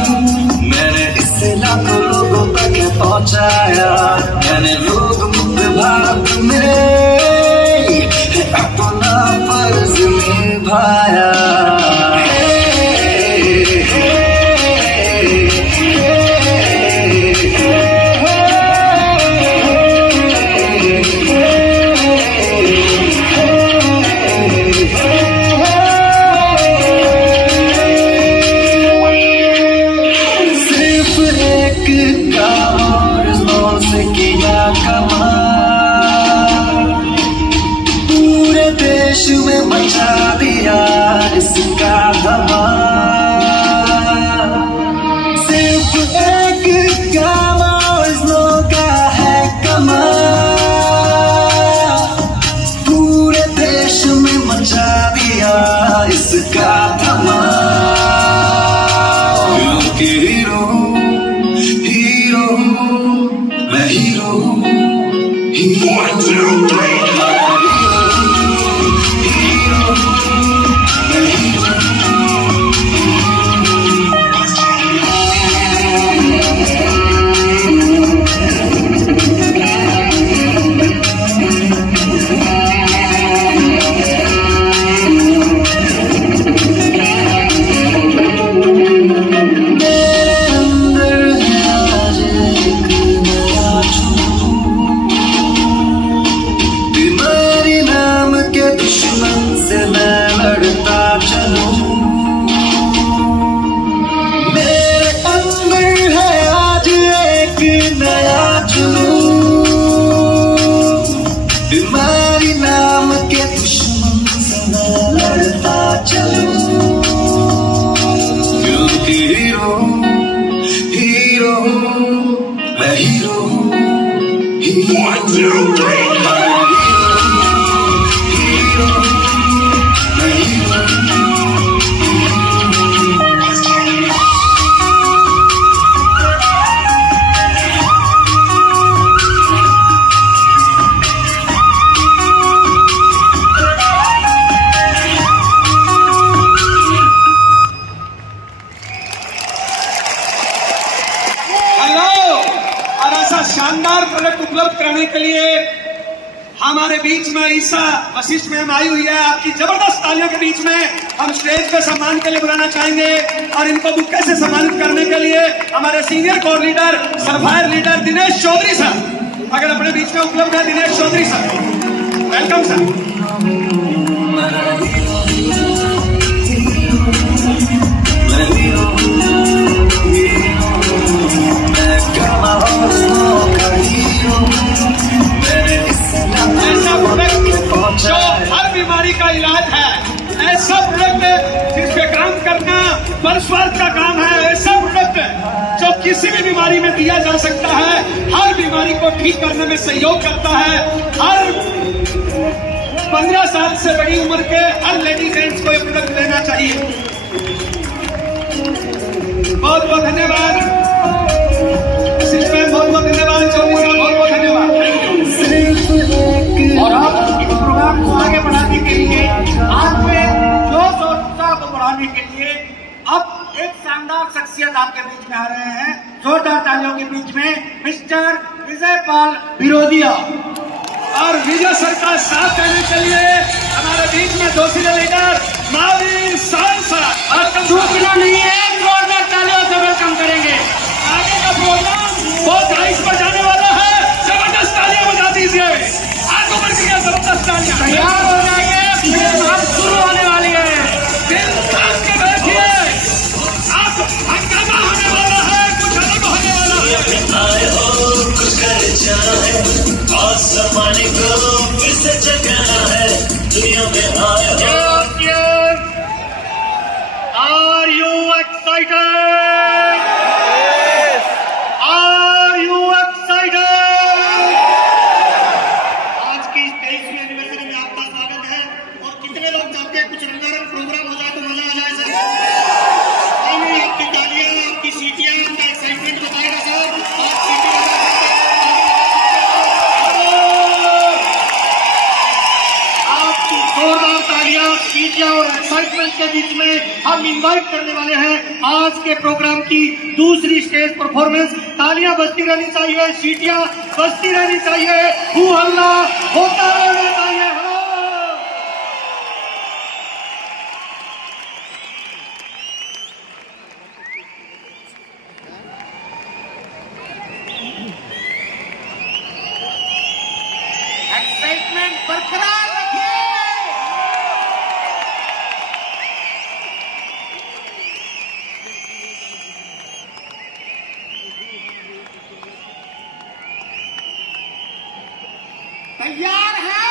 मैंने इससे लाखों लोगों तक पहुँचाया, मैंने लोग मुक्त भारत में अपना फर्ज निभाया। मचा दिया इसका धमाल, सिर्फ एक काम और का है कमाल, पूरे देश में मचा दिया इसका धमाल। क्योंकि हीरो हीरो मैं हीरो हीरो बीमारी नाम के दुश्मन से मैं लड़ता चलूं। क्योंकि हीरो हीरो मैं हीरो हीरो शानदार प्रोडक्ट उपलब्ध कराने के लिए हमारे बीच में ईसा वशिष्ठ मैम आई हुई है। आपकी जबरदस्त तालियों के बीच में हम स्टेज पे सम्मान के लिए बुलाना चाहेंगे और इनको बुक्के से सम्मानित करने के लिए हमारे senior core leader sapphire leader Dinesh Chaudhary sir अगर अपने बीच में उपलब्ध है। Dinesh Chaudhary sir, welcome sir. ऐसा प्रोडक्ट जो हर बीमारी का इलाज है, ऐसा प्रोडक्ट जिस पे काम करना परस्वार्थ का काम है, ऐसा प्रोडक्ट जो किसी भी बीमारी में दिया जा सकता है, हर बीमारी को ठीक करने में सहयोग करता है। हर 15 साल से बड़ी उम्र के हर लेडी जेंट्स को ये प्रोडक्ट लेना चाहिए। बहुत बहुत धन्यवाद, बहुत बहुत धन्यवाद, चौधरी साहब बहुत बहुत धन्यवाद। और अब इस प्रोग्राम को आगे बढ़ाने के लिए, आज में जोश और उत्साह को बढ़ाने के लिए अब एक शानदार शख्सियत आपके बीच में आ रहे हैं। जोरदार तालियों के बीच में मिस्टर विजय पाल विरोधिया। और विजय सर का साथ देने के लिए हमारे बीच में दूसरे लीडर महावीर सांसद और दूसरा नहीं है, जोरदार तालियों से वेलकम करेंगे। आगे का प्रोग्राम बहुत हाइट पर जाने वाला है, जबरदस्त तालियां बजा दीजिए। आगे बढ़ के जबरदस्त तालियां तैयार हो जाइए, शुरू होने वाली है। दिल थाम के बैठिए, अब हंगामा होने वाला है, कुछ अलग होने वाला है। आए हो कुछ कर जाए और ज़माने को Are you excited? Are you excited? आज की इस 23वीं एनिवर्सरी में आपका स्वागत है। और कितने लोग चाहते हैं कुछ रंगारंग प्रोग्राम हो जाए तो मजा आ जाए सर? आपकी तालियां, आपकी सीटियां, आपका एक्साइटमेंट बताएगा सर। आप सीटें आपकी जोरदार तालियां, सीटियां और एक्साइटमेंट के बीच में हम इनवाइट करने वाले हैं आज के प्रोग्राम की दूसरी स्टेज परफॉर्मेंस। तालियां बजती रहनी चाहिए, सीटियां बजती रहनी चाहिए, हू हल्ला होता रहना चाहिए। एक्साइटमेंट बरकरार रखिए। तैयार है?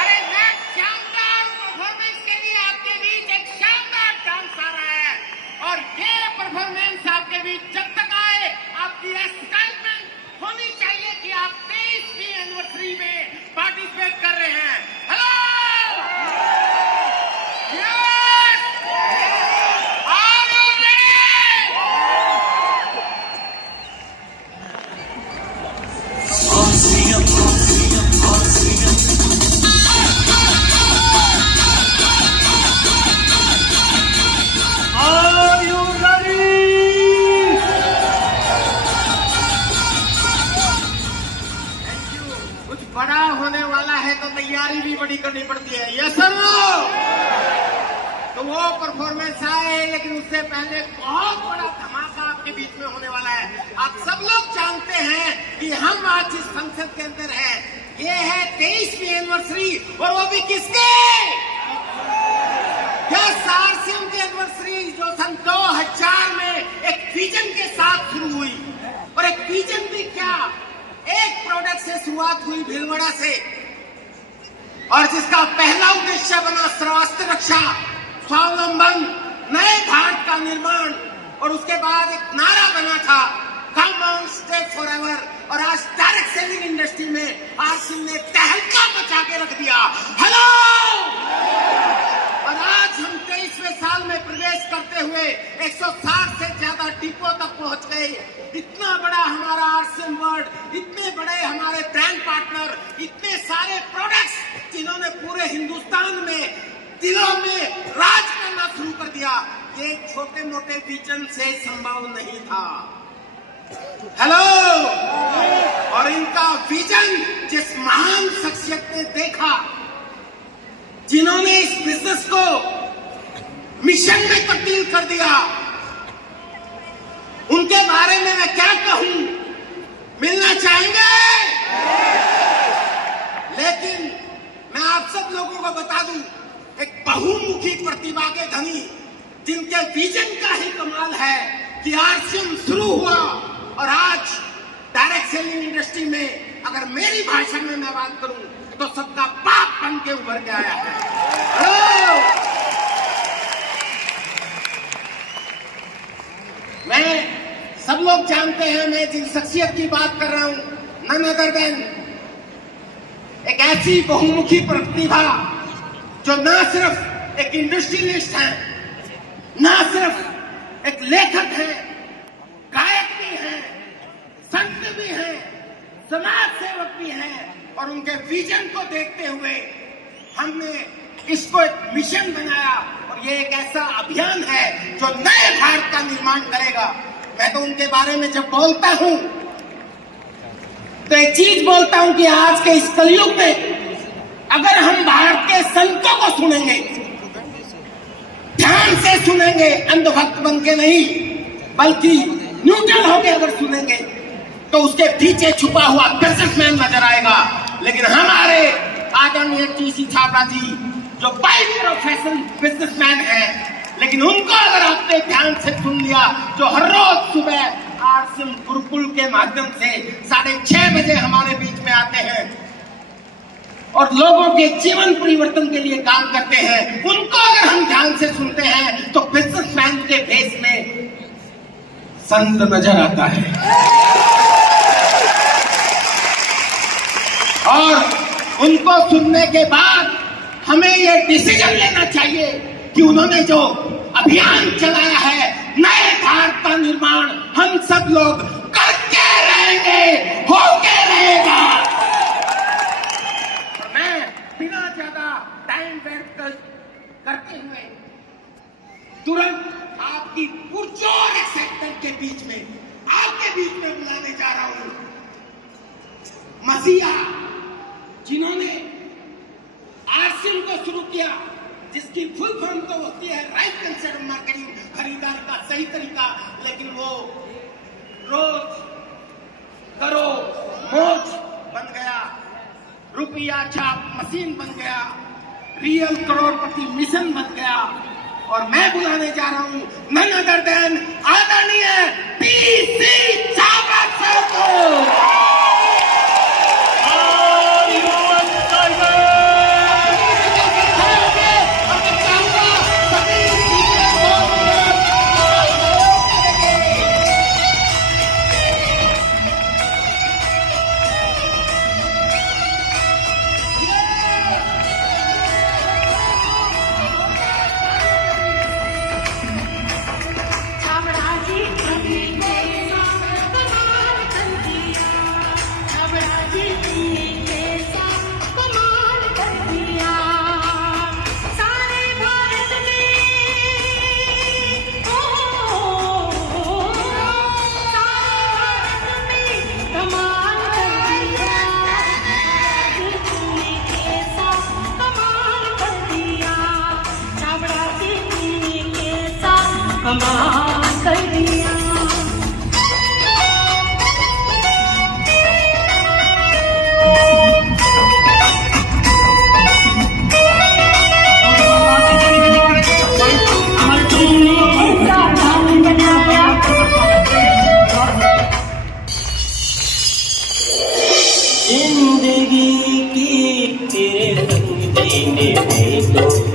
अरे नेक्स्ट शानदार परफॉर्मेंस के लिए आपके बीच एक शानदार डांस आ रहा है और ये परफॉर्मेंस आपके बीच जब तक आए आपकी एक्साइटमेंट होनी चाहिए कि आप 23वीं एनिवर्सरी में पार्टिसिपेट कर रहे हैं। Hello, yes, are you ready? Are you ready? कुछ बड़ा होने वाला है तो तैयारी भी बड़ी करनी पड़ती है। Yes sir. तो वो परफॉर्मेंस आए, लेकिन उससे पहले बहुत बड़ा धमाका आपके बीच में होने वाला है। आप सब लोग जानते हैं कि हम आज इस फंक्शन के अंदर हैं। ये है 23वीं एनिवर्सरी और वो भी किसके? यस, आरसीएम की एनिवर्सरी जो सन 2000 में एक विजन के साथ शुरू हुई। और एक विजन भी क्या, एक प्रोडक्ट से शुरुआत हुई भीलवाड़ा से, और जिसका पहला उद्देश्य बना स्वास्थ्य रक्षा, स्वावलंबन, नए भारत का निर्माण। और उसके बाद एक नारा बना था कम ऑन स्टे फॉरएवर। और आज डायरेक्ट सेलिंग इंडस्ट्री में आरसीएम ने तहलका मचा के रख दिया। हेलो, और आज हम 23वें साल में प्रवेश करते हुए 160 से ज्यादा डिपो तक पहुंच गए। इतना बड़ा हमारा आरसीएम वर्ल्ड, इतने बड़े हमारे ब्रांड पार्टनर, इतने सारे प्रोडक्ट्स जिन्होंने पूरे हिंदुस्तान में दिलों में राज करना शुरू कर दिया। ये छोटे मोटे विजन से संभव नहीं था। हेलो, और इनका विजन जिस महान शख्सियत ने देखा, जिन्होंने इस बिजनेस को मिशन में तब्दील कर दिया, उनके बारे में मैं क्या कहूं? मिलना चाहेंगे? लेकिन मैं आप सब लोगों को बता दूं, एक बहुमुखी प्रतिभा के धनी जिनके विजन का ही कमाल है कि आरसीएम शुरू हुआ और आज डायरेक्ट सेलिंग इंडस्ट्री में अगर मेरी भाषा में मैं बात करूं तो सबका बाप बन के उभर के आया है। मैं सब लोग जानते हैं मैं जिन शख्सियत की बात कर रहा हूं, नन अदर देन एक ऐसी बहुमुखी प्रतिभा जो ना सिर्फ एक इंडस्ट्रियलिस्ट है, ना सिर्फ एक लेखक है, गायक भी है, संत भी है, समाज सेवक भी है। और उनके विजन को देखते हुए हमने इसको एक मिशन बनाया और ये एक ऐसा अभियान है जो नए भारत का निर्माण करेगा। मैं तो उनके बारे में जब बोलता हूं तो एक चीज बोलता हूं कि आज के इस कलयुग में अगर हम भारत के संतों को सुनेंगे, ध्यान से सुनेंगे, अंधभक्त बन के नहीं बल्कि न्यूट्रल होकर अगर सुनेंगे तो उसके पीछे छुपा हुआ बिजनेसमैन नजर आएगा। लेकिन हमारे आदरणीय टीसी छाबड़ा जी जो बाय प्रोफेशन बिजनेसमैन हैं, लेकिन उनको अगर आपने ध्यान से सुन लिया, जो हर रोज सुबह आरसीएम गुरुकुल के माध्यम से 6:30 बजे हमारे बीच में आते हैं, और लोगों के जीवन परिवर्तन के लिए काम करते हैं, उनको अगर हम ध्यान से सुनते हैं तो बिजनेसमैन के फेस में संत नजर आता है। और उनको सुनने के बाद हमें यह डिसीजन लेना चाहिए कि उन्होंने जो अभियान चलाया है नए भारत का निर्माण हम सब लोग करके रहेंगे, होके रहेगा। तो मैं बिना ज्यादा टाइम वेस्ट करते हुए तुरंत आपकी पुरजोर एक्साइटमेंट के बीच में आपके बीच में बुलाने जा रहा हूं मसीहा, जिन्होंने आरसीएम को शुरू किया, जिसकी फुल फॉर्म तो होती है राइट कंसेप्ट मार्केटिंग, खरीदारी का सही तरीका, लेकिन वो रोज करो मोज बन गया, रुपया छाप मशीन बन गया, रियल करोड़पति मिशन बन गया। और मैं बुलाने जा रहा हूं नन अदर देन आदरणीय पीसी चावला सर को।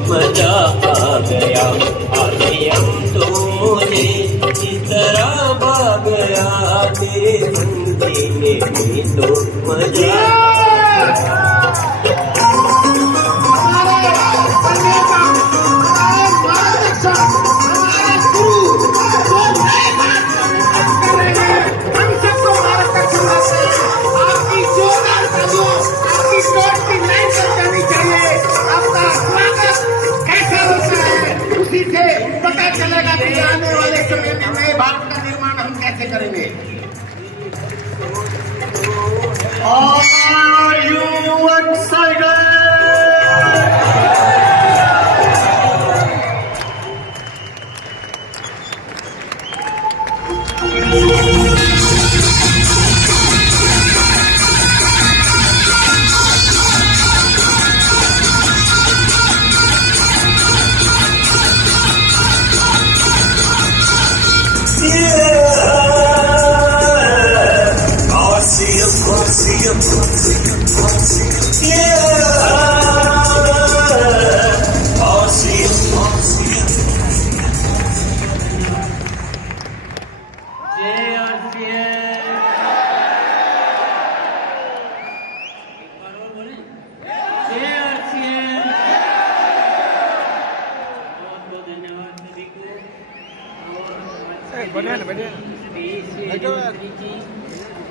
मजा आ गया, आगे हम तो मुझे इस तरह भाग गया, तेरे संग जीने में तो मजा आ गया। पता चलेगा कि आने वाले समय में नए भारत का निर्माण हम कैसे करेंगे। Are you excited?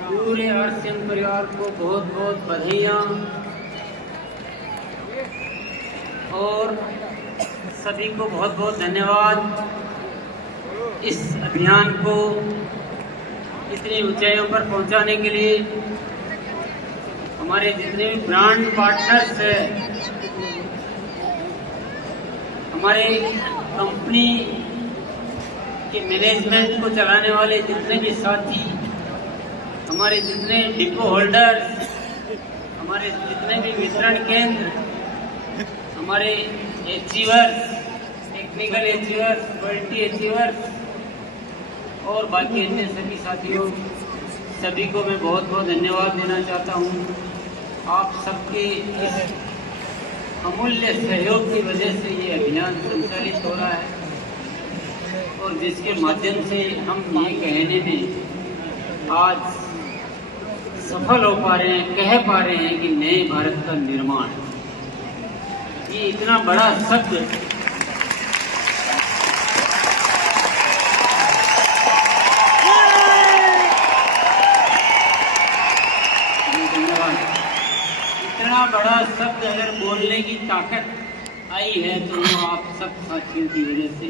पूरे आरसीएम परिवार को बहुत बहुत बधाइयाँ और सभी को बहुत बहुत धन्यवाद। इस अभियान को इतनी ऊंचाइयों पर पहुंचाने के लिए हमारे जितने भी ब्रांड पार्टनर्स हैं, हमारे कंपनी के मैनेजमेंट को चलाने वाले जितने भी साथी, हमारे जितने डिपो होल्डर्स, हमारे जितने भी वितरण केंद्र, हमारे achievers, technical achievers, quality achievers और बाकी अन्य सभी साथियों, सभी को मैं बहुत बहुत धन्यवाद देना चाहता हूँ। आप सबके इस अमूल्य सहयोग की वजह से ये अभियान संचालित हो रहा है और जिसके माध्यम से हम ये कहने में आज सफल हो पा रहे हैं, कह पा रहे हैं कि नए भारत का निर्माण। ये इतना बड़ा शब्द धन्यवाद। इतना बड़ा शब्द अगर बोलने की ताकत आई है तो वो आप सब साथियों की वजह से,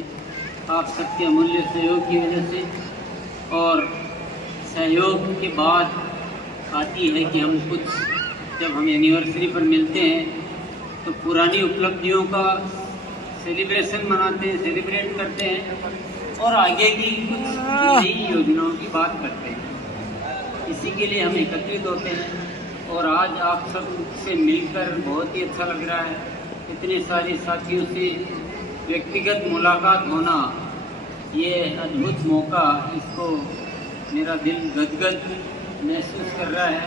आप सबके अमूल्य सहयोग की वजह से। और सहयोग के बाद आती है कि हम कुछ, जब हम एनिवर्सरी पर मिलते हैं तो पुरानी उपलब्धियों का सेलिब्रेशन मनाते हैं, सेलिब्रेट करते हैं और आगे की कुछ नई योजनाओं की बात करते हैं। इसी के लिए हम एकत्रित होते हैं और आज आप सब से मिलकर बहुत ही अच्छा लग रहा है। इतने सारे साथियों से व्यक्तिगत मुलाकात होना, ये अद्भुत मौका, इसको मेरा दिल गदगद महसूस कर रहा है।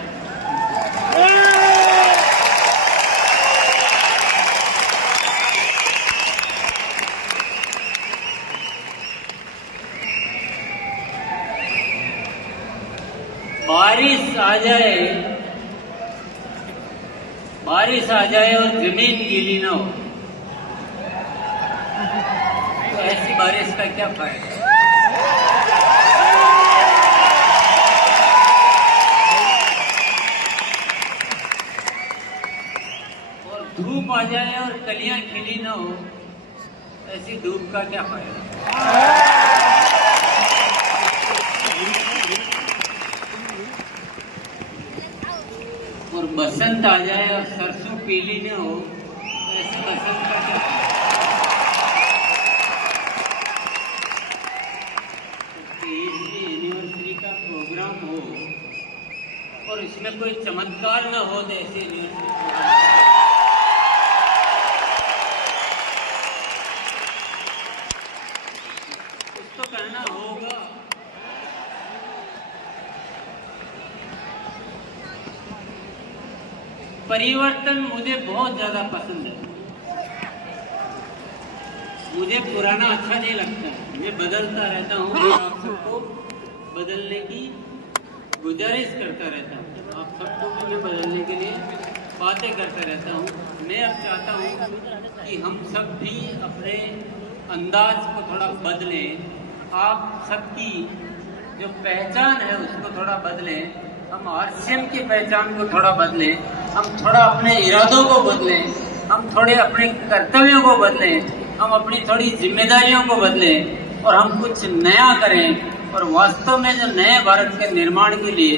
बारिश आ जाए और जमीन गीली ना हो तो ऐसी बारिश का क्या फायदा। और धूप आ जाए और कलियां खिली ना हो, ऐसी धूप का क्या फायदा। और बसंत आ जाए और सरसों पीली न हो, तो ऐसे बसंत का क्या फायदा। एनिवर्सरी का प्रोग्राम हो और इसमें कोई चमत्कार न हो तो ऐसे कुछ तो कहना होगा। परिवर्तन मुझे बहुत ज्यादा पसंद है। मुझे पुराना अच्छा नहीं लगता है, मैं बदलता रहता हूँ और आप सबको बदलने की गुजारिश करता रहता हूँ। आप सबको भी मैं बदलने के लिए बातें करता रहता हूँ। मैं अब चाहता हूँ कि हम सब भी अपने अंदाज को थोड़ा बदलें, आप सबकी जो पहचान है उसको थोड़ा बदलें, हम आरसीएम की पहचान को थोड़ा बदलें, हम थोड़ा अपने इरादों को बदलें, हम थोड़े अपने कर्तव्यों को बदलें, हम अपनी थोड़ी जिम्मेदारियों को बदलें और हम कुछ नया करें और वास्तव में जो नए भारत के निर्माण के लिए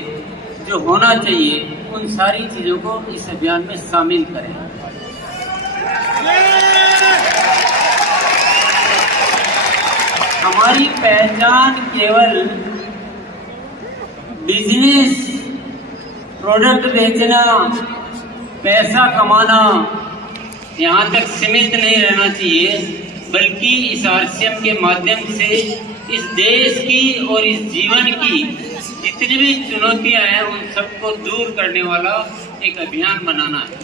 जो होना चाहिए उन सारी चीजों को इस अभियान में शामिल करें। हमारी पहचान केवल बिजनेस, प्रोडक्ट बेचना, पैसा कमाना यहाँ तक सीमित नहीं रहना चाहिए, बल्कि इस आरसीएम के माध्यम से इस देश की और इस जीवन की जितनी भी चुनौतियां हैं उन सबको दूर करने वाला एक अभियान बनाना है।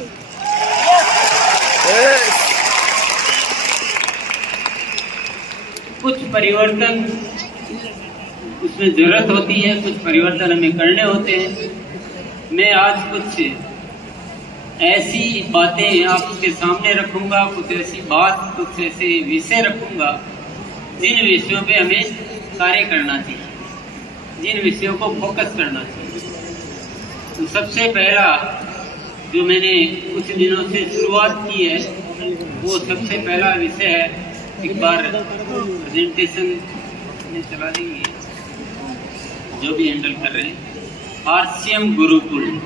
कुछ परिवर्तन उसमें जरूरत होती है, कुछ परिवर्तन हमें करने होते हैं। मैं आज कुछ ऐसी बातें आपके सामने रखूंगा, कुछ ऐसी बात, कुछ ऐसे विषय रखूंगा जिन विषयों पे हमें कार्य करना चाहिए, जिन विषयों को फोकस करना चाहिए। तो सबसे पहला जो मैंने कुछ दिनों से शुरुआत की है वो सबसे पहला विषय है, एक बार प्रेजेंटेशन में चला देंगे जो भी हैंडल कर रहे हैं, आरसीएम गुरुकुल।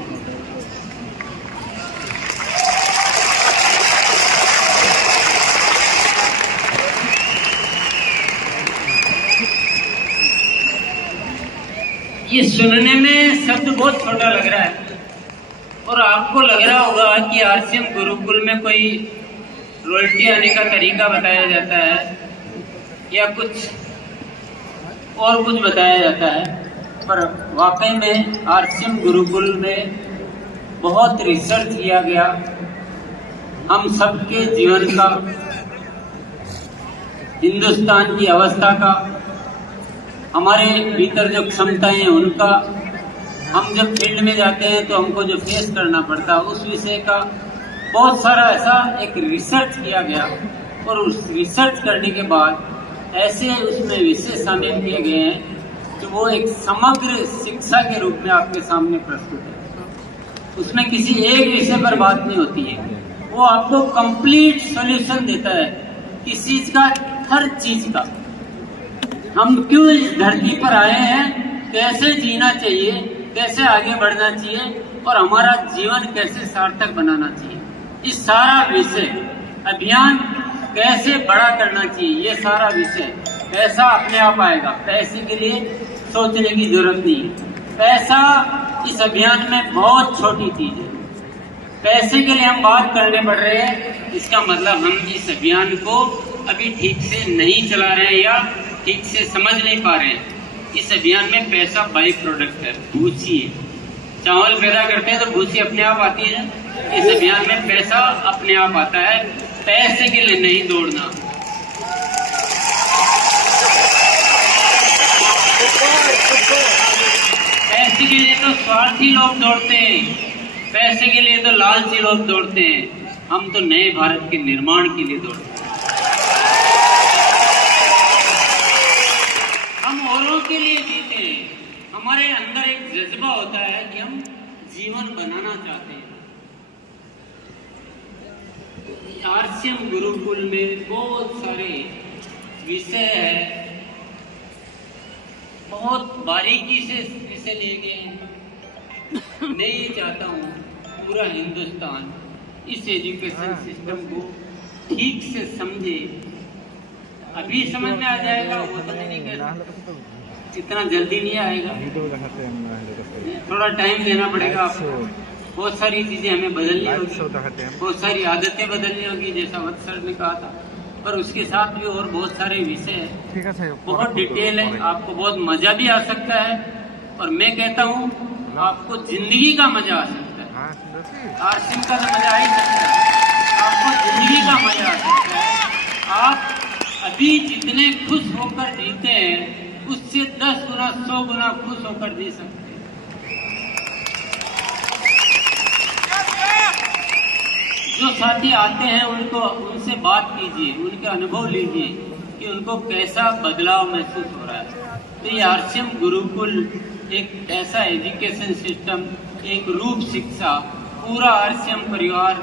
ये सुनने में शब्द बहुत छोटा लग रहा है और आपको लग रहा होगा कि आरसीएम गुरुकुल में कोई रॉयल्टी आने का तरीका बताया जाता है या कुछ और कुछ बताया जाता है, पर वाकई में आरसीएम गुरुकुल में बहुत रिसर्च किया गया हम सबके जीवन का, हिंदुस्तान की अवस्था का, हमारे भीतर जो क्षमताएं हैं उनका, हम जब फील्ड में जाते हैं तो हमको जो फेस करना पड़ता है उस विषय का बहुत सारा ऐसा एक रिसर्च किया गया। और उस रिसर्च करने के बाद ऐसे उसमें विषय शामिल किए गए हैं कि वो एक समग्र शिक्षा के रूप में आपके सामने प्रस्तुत है। उसमें किसी एक विषय पर बात नहीं होती है, वो आपको कंप्लीट सॉल्यूशन देता है किस चीज का, हर चीज का। हम क्यों इस धरती पर आए हैं, कैसे जीना चाहिए, कैसे आगे बढ़ना चाहिए और हमारा जीवन कैसे सार्थक बनाना चाहिए, इस सारा विषय, अभियान कैसे बड़ा करना चाहिए, ये सारा विषय। पैसा अपने आप आएगा, पैसे के लिए सोचने की जरूरत नहीं है। पैसा इस अभियान में बहुत छोटी चीज है। पैसे के लिए हम बात करने पड़ रहे हैं, इसका मतलब हम इस अभियान को अभी ठीक से नहीं चला रहे हैं या ठीक से समझ नहीं पा रहे हैं। इस अभियान में पैसा बाई प्रोडक्ट है, भूसी है। चावल पैदा करते हैं तो भूसी अपने आप आती है, इस अभियान में पैसा अपने आप आता है, पैसे के लिए नहीं दौड़ना। पैसे के लिए तो स्वार्थी लोग दौड़ते हैं, पैसे के लिए तो लालची लोग दौड़ते हैं, हम तो नए भारत के निर्माण के लिए दौड़ते हैं। हम औरों के लिए जीते हैं, हमारे अंदर एक जज्बा होता है कि हम जीवन बनाना चाहते हैं। आरसीएम गुरुकुल में बहुत सारे विषय है, बहुत बारीकी से विषय लिए गए हैं। मैं ये चाहता हूँ पूरा हिंदुस्तान इस एजुकेशन सिस्टम को ठीक से समझे। अभी समझ में आ जाएगा वो तो नहीं कहता, इतना जल्दी नहीं आएगा, थोड़ा टाइम देना पड़ेगा आपको। बहुत सारी चीजें हमें बदलनी होगी, बहुत सारी आदतें बदलनी होगी, जैसा वत्स सर ने कहा था। पर उसके साथ भी और बहुत सारे विषय है, बहुत डिटेल है, आपको बहुत मजा भी आ सकता है। और मैं कहता हूँ आपको जिंदगी का मजा आ सकता है, आरसीएम का तो मजा आ ही सकता है, आपको जिंदगी का मजा आ सकता है। आप अभी जितने खुश होकर जीते हैं उससे 10 गुना 100 गुना खुश होकर जी सकते हैं। जो साथी आते हैं उनसे बात कीजिए, उनके अनुभव लीजिए कि उनको कैसा बदलाव महसूस हो रहा है। तो ये आरसीएम गुरुकुल एक ऐसा एजुकेशन सिस्टम, एक रूप शिक्षा, पूरा आरसीएम परिवार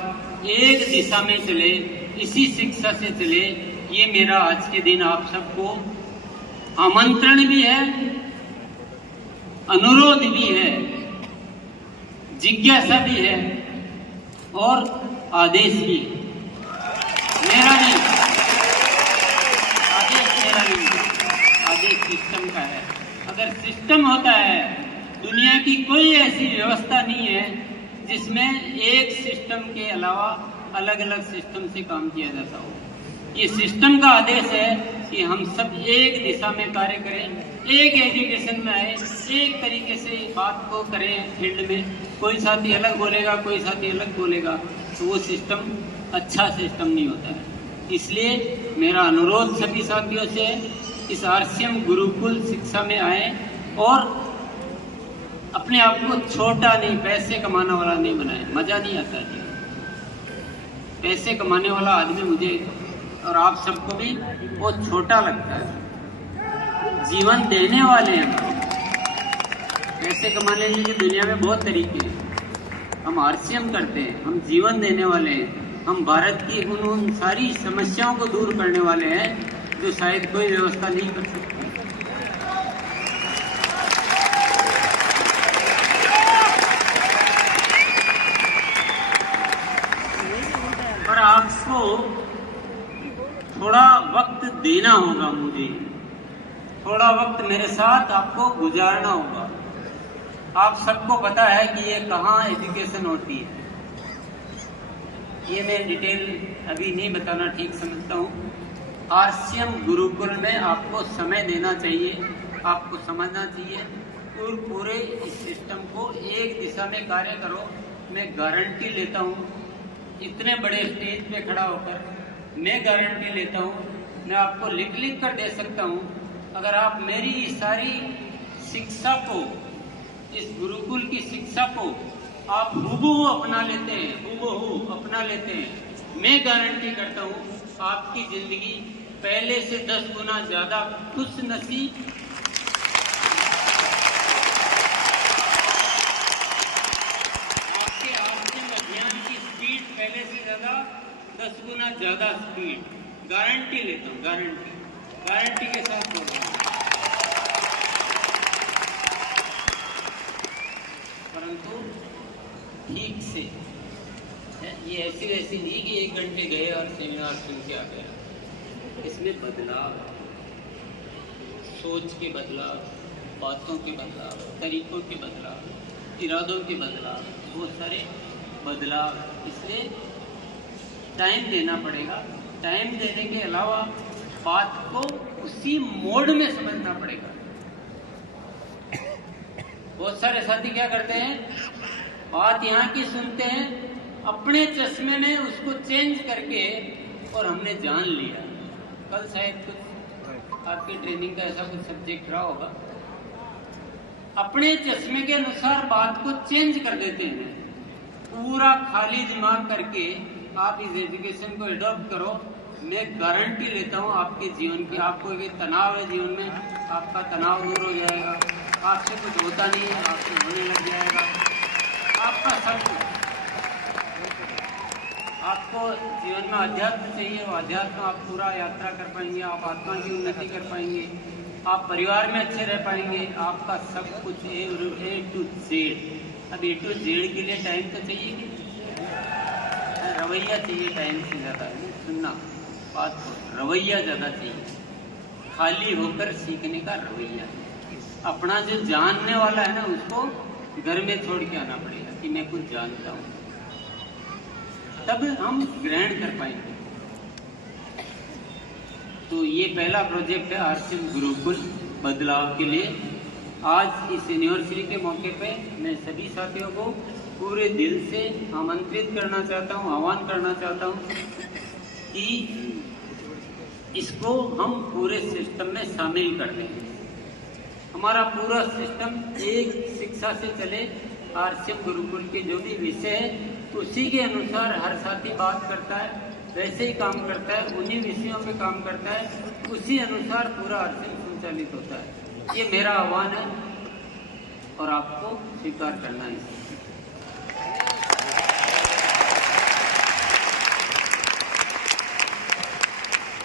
एक दिशा में चले, इसी शिक्षा से चले, ये मेरा आज के दिन आप सबको आमंत्रण भी है, अनुरोध भी है, जिज्ञासा भी है और आदेश भी। मेरा नहीं, आदेश मेरा नहीं, आदेश सिस्टम का है। अगर सिस्टम होता है, दुनिया की कोई ऐसी व्यवस्था नहीं है जिसमें एक सिस्टम के अलावा अलग अलग सिस्टम से काम किया जाता हो। ये सिस्टम का आदेश है कि हम सब एक दिशा में कार्य करें, एक एजुकेशन में आए, एक तरीके से बात को करें फील्ड में। कोई साथी अलग बोलेगा, कोई साथी अलग बोलेगा, तो वो सिस्टम अच्छा सिस्टम नहीं होता है। इसलिए मेरा अनुरोध सभी साथियों से, इस आरसीएम गुरुकुल शिक्षा में आए और अपने आप को छोटा नहीं, पैसे कमाने वाला नहीं बनाए। मजा नहीं आता जी, पैसे कमाने वाला आदमी मुझे और आप सबको भी बहुत छोटा लगता है। जीवन देने वाले हैं, पैसे कमाने के दुनिया में बहुत तरीके हैं। हम आरसीएम करते हैं, हम जीवन देने वाले हैं, हम भारत की उन सारी समस्याओं को दूर करने वाले हैं जो शायद कोई व्यवस्था नहीं कर सकती। पर आपको थोड़ा वक्त देना होगा, मुझे थोड़ा वक्त मेरे साथ आपको गुजारना होगा। आप सबको पता है कि ये कहाँ एजुकेशन होती है, ये मैं डिटेल अभी नहीं बताना ठीक समझता हूँ। आरसीएम गुरुकुल में आपको समय देना चाहिए, आपको समझना चाहिए और पूरे इस सिस्टम को एक दिशा में कार्य करो, मैं गारंटी लेता हूँ, इतने बड़े स्टेज पे खड़ा होकर मैं गारंटी लेता हूँ, मैं आपको लिख कर दे सकता हूँ, अगर आप मेरी सारी शिक्षा को, इस गुरुकुल की शिक्षा को आप हूबहू अपना लेते हैं, हूबहू अपना लेते हैं, मैं गारंटी करता हूँ आपकी जिंदगी पहले से 10 गुना ज्यादा खुश नसीब, आपके आर्थिक अभियान की स्पीड पहले से ज्यादा 10 गुना ज्यादा स्पीड, गारंटी लेता हूँ, गारंटी के साथ बोल रहा हूँ। परंतु ठीक से, ये ऐसी वैसी नहीं कि 1 घंटे गए और सेमिनार सुन के आ गया। इसमें बदलाव, सोच के बदलाव, बातों के बदलाव, तरीकों के बदलाव, इरादों के बदलाव, बहुत सारे बदलाव, इसलिए टाइम देना पड़ेगा। टाइम देने के अलावा बात को उसी मोड में समझना पड़ेगा। बहुत सारे साथी क्या करते हैं, बात यहाँ की सुनते हैं, अपने चश्मे में उसको चेंज करके और हमने जान लिया। कल शायद कुछ आपकी ट्रेनिंग का ऐसा कुछ सब्जेक्ट रहा होगा, अपने चश्मे के अनुसार बात को चेंज कर देते हैं। पूरा खाली दिमाग करके आप इस एजुकेशन को एडॉप्ट करो, मैं गारंटी लेता हूँ आपके जीवन की, आपको एक तनाव है जीवन में, आपका तनाव दूर हो जाएगा, आपसे कुछ होता नहीं है, आपसे होने लग जाएगा, आपका सब कुछ। आपको जीवन में अध्यात्म चाहिए, वो अध्यात्म आप पूरा यात्रा कर पाएंगे, आप आत्मा की उन्नति कर पाएंगे, आप परिवार में अच्छे रह पाएंगे, आपका सब कुछ A to Z। अब A to Z के लिए टाइम तो चाहिए कि रवैया चाहिए, टाइम से ज़्यादा सुनना बात को, रवैया ज़्यादा चाहिए, खाली होकर सीखने का रवैया। अपना जो जानने वाला है ना, उसको घर में छोड़ के आना पड़ेगा कि मैं कुछ जानता हूँ, तब हम ग्रहण कर पाएंगे। तो ये पहला प्रोजेक्ट है आरसीएम गुरुकुल बदलाव के लिए। आज इस एनिवर्सरी के मौके पे मैं सभी साथियों को पूरे दिल से आमंत्रित करना चाहता हूँ, आह्वान करना चाहता हूँ कि इसको हम पूरे सिस्टम में शामिल कर लें। हमारा पूरा सिस्टम एक शिक्षा से चले, आरसीएम गुरुकुल के जो भी विषय है उसी के अनुसार हर साथी बात करता है, वैसे ही काम करता है, उन्हीं विषयों पे काम करता है, उसी अनुसार पूरा आरसीएम संचालित होता है। ये मेरा आह्वान है और आपको स्वीकार करना है।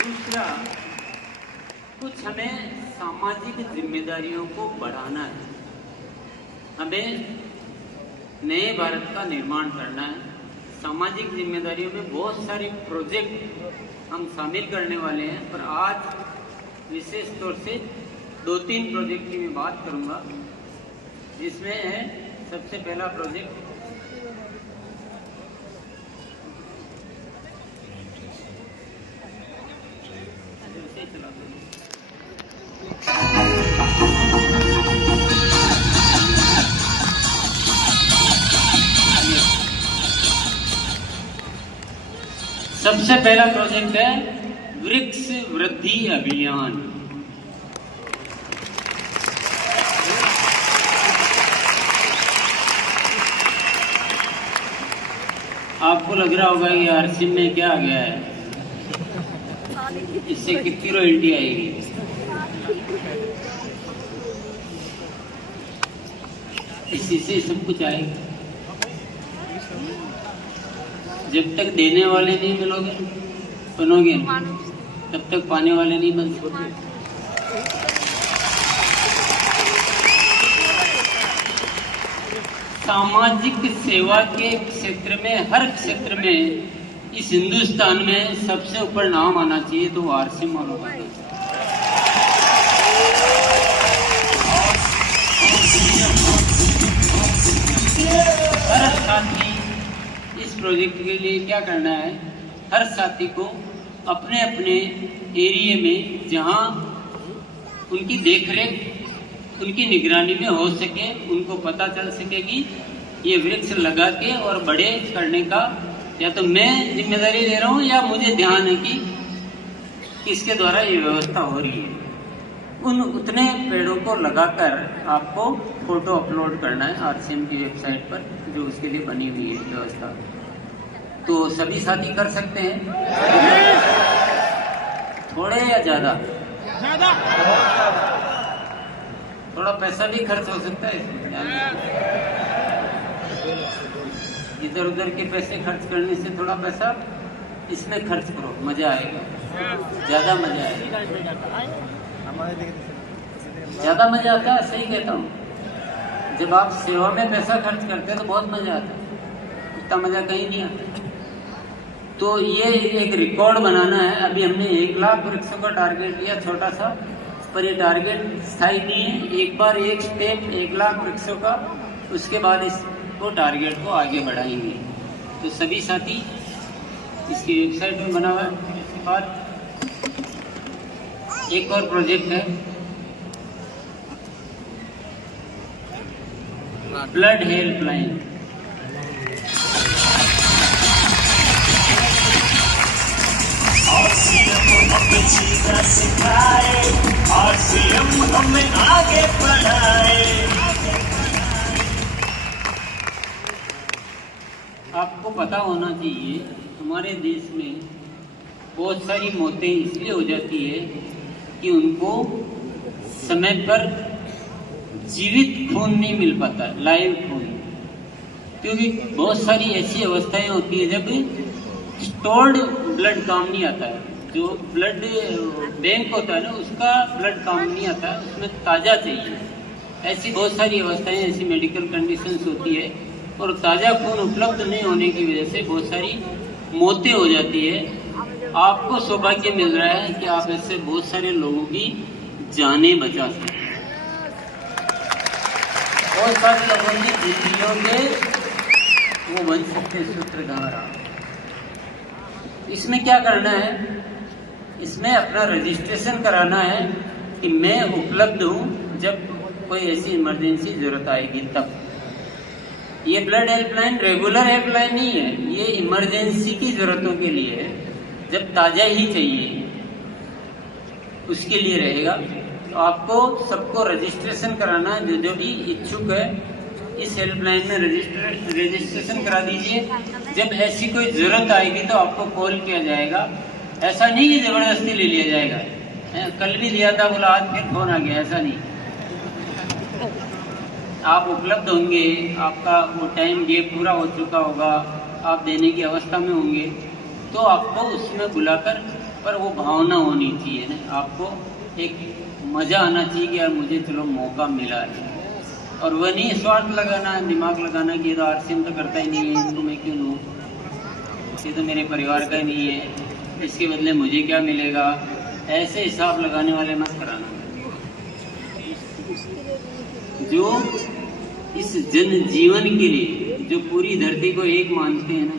दूसरा, कुछ हमें सामाजिक जिम्मेदारियों को बढ़ाना है, हमें नए भारत का निर्माण करना है। सामाजिक जिम्मेदारियों में बहुत सारे प्रोजेक्ट हम शामिल करने वाले हैं, पर आज विशेष तौर से 2-3 प्रोजेक्ट की मैं बात करूंगा, जिसमें है सबसे पहला प्रोजेक्ट सबसे पहला प्रोजेक्ट है वृक्ष वृद्धि अभियान। आपको लग रहा होगा कि आरसीएम में क्या आ गया है, इससे कितनी रॉयल्टी आएगी। इसी से सब कुछ आएगा। जब तक देने वाले नहीं बनोगे तब तक पाने वाले नहीं बन सकते। सामाजिक सेवा के क्षेत्र में, हर क्षेत्र में इस हिंदुस्तान में सबसे ऊपर नाम आना चाहिए तो आरसीएम वालों का। हर साथी इस प्रोजेक्ट के लिए क्या करना है, हर साथी को अपने अपने एरिया में जहां उनकी देखरेख, उनकी निगरानी में हो सके, उनको पता चल सके कि ये वृक्ष लगा के और बड़े करने का या तो मैं जिम्मेदारी ले रहा हूँ या मुझे ध्यान है कि इसके द्वारा ये व्यवस्था हो रही है। उतने पेड़ों को लगाकर आपको फोटो अपलोड करना है आरसीएम की वेबसाइट पर, जो उसके लिए बनी हुई है व्यवस्था। तो सभी साथी कर सकते हैं, थोड़े या ज्यादा? थोड़ा पैसा भी खर्च हो सकता है इसमें। इधर उधर के पैसे खर्च करने से थोड़ा पैसा इसमें खर्च करो, मजा आएगा, ज्यादा मजा आएगा। ज्यादा मजा आता है, सही कहता हूँ। जब आप सेवा में पैसा खर्च करते हैं तो बहुत मजा आता है, इतना मजा कहीं नहीं आता। तो ये एक रिकॉर्ड बनाना है। अभी हमने 1 लाख वृक्षों का टारगेट लिया, छोटा सा, पर ये टारगेट स्थायी नहीं है। एक बार एक स्टेप 1 लाख वृक्षों का, उसके बाद इसको टारगेट को आगे बढ़ाएंगे। तो सभी साथी इसकी वेबसाइट में बना हुआ है। इसके बाद एक और प्रोजेक्ट है, ब्लड हेल्पलाइन। हमें आगे बढ़ाए। आपको पता होना चाहिए हमारे देश में बहुत सारी मौतें इसलिए हो जाती है कि उनको समय पर जीवित खून नहीं मिल पाता, लाइव खून। क्योंकि बहुत सारी ऐसी अवस्थाएं होती है जब स्टोर्ड ब्लड काम नहीं आता है, जो ब्लड बैंक होता है ना, उसका ब्लड काम नहीं आता है, उसमें ताज़ा चाहिए। ऐसी बहुत सारी अवस्थाएं, ऐसी मेडिकल कंडीशंस होती है, और ताज़ा खून उपलब्ध नहीं होने की वजह से बहुत सारी मौतें हो जाती है। आपको सौभाग्य मिल रहा है कि आप ऐसे बहुत सारे लोगों की जानें बचा सकते हैं। बहुत सारे लोगों की जिंदगियों के वो बन सकते सूत्रधार। इसमें क्या करना है? इसमें अपना रजिस्ट्रेशन कराना है कि मैं उपलब्ध हूँ जब कोई ऐसी इमरजेंसी जरूरत आएगी तब। ये ब्लड हेल्पलाइन रेगुलर हेल्पलाइन नहीं है, ये इमरजेंसी की जरूरतों के लिए है, जब ताज़ा ही चाहिए उसके लिए रहेगा। तो आपको सबको रजिस्ट्रेशन कराना है। जो भी इच्छुक है इस हेल्पलाइन में रजिस्ट्रेशन करा दीजिए। जब ऐसी कोई जरूरत आएगी तो आपको कॉल किया जाएगा। ऐसा नहीं कि जबरदस्ती ले लिया जाएगा। कल भी लिया था, बोला आज फिर फोन आ गया, ऐसा नहीं। आप उपलब्ध होंगे, आपका वो टाइम गेप पूरा हो चुका होगा, आप देने की अवस्था में होंगे, तो आपको उसमें बुलाकर, पर वो भावना होनी चाहिए ना, आपको एक मजा आना चाहिए कि यार मुझे चलो मौका मिला है। और वह नहीं स्वार्थ लगाना, दिमाग लगाना कि ये तो आरसीएम तो करता ही नहीं है, इनको मैं क्यों लूँ, ये तो मेरे परिवार का ही नहीं है, इसके बदले मुझे क्या मिलेगा। ऐसे हिसाब लगाने वाले मत कराना। जो इस जन जीवन के लिए, जो पूरी धरती को एक मानते हैं ना,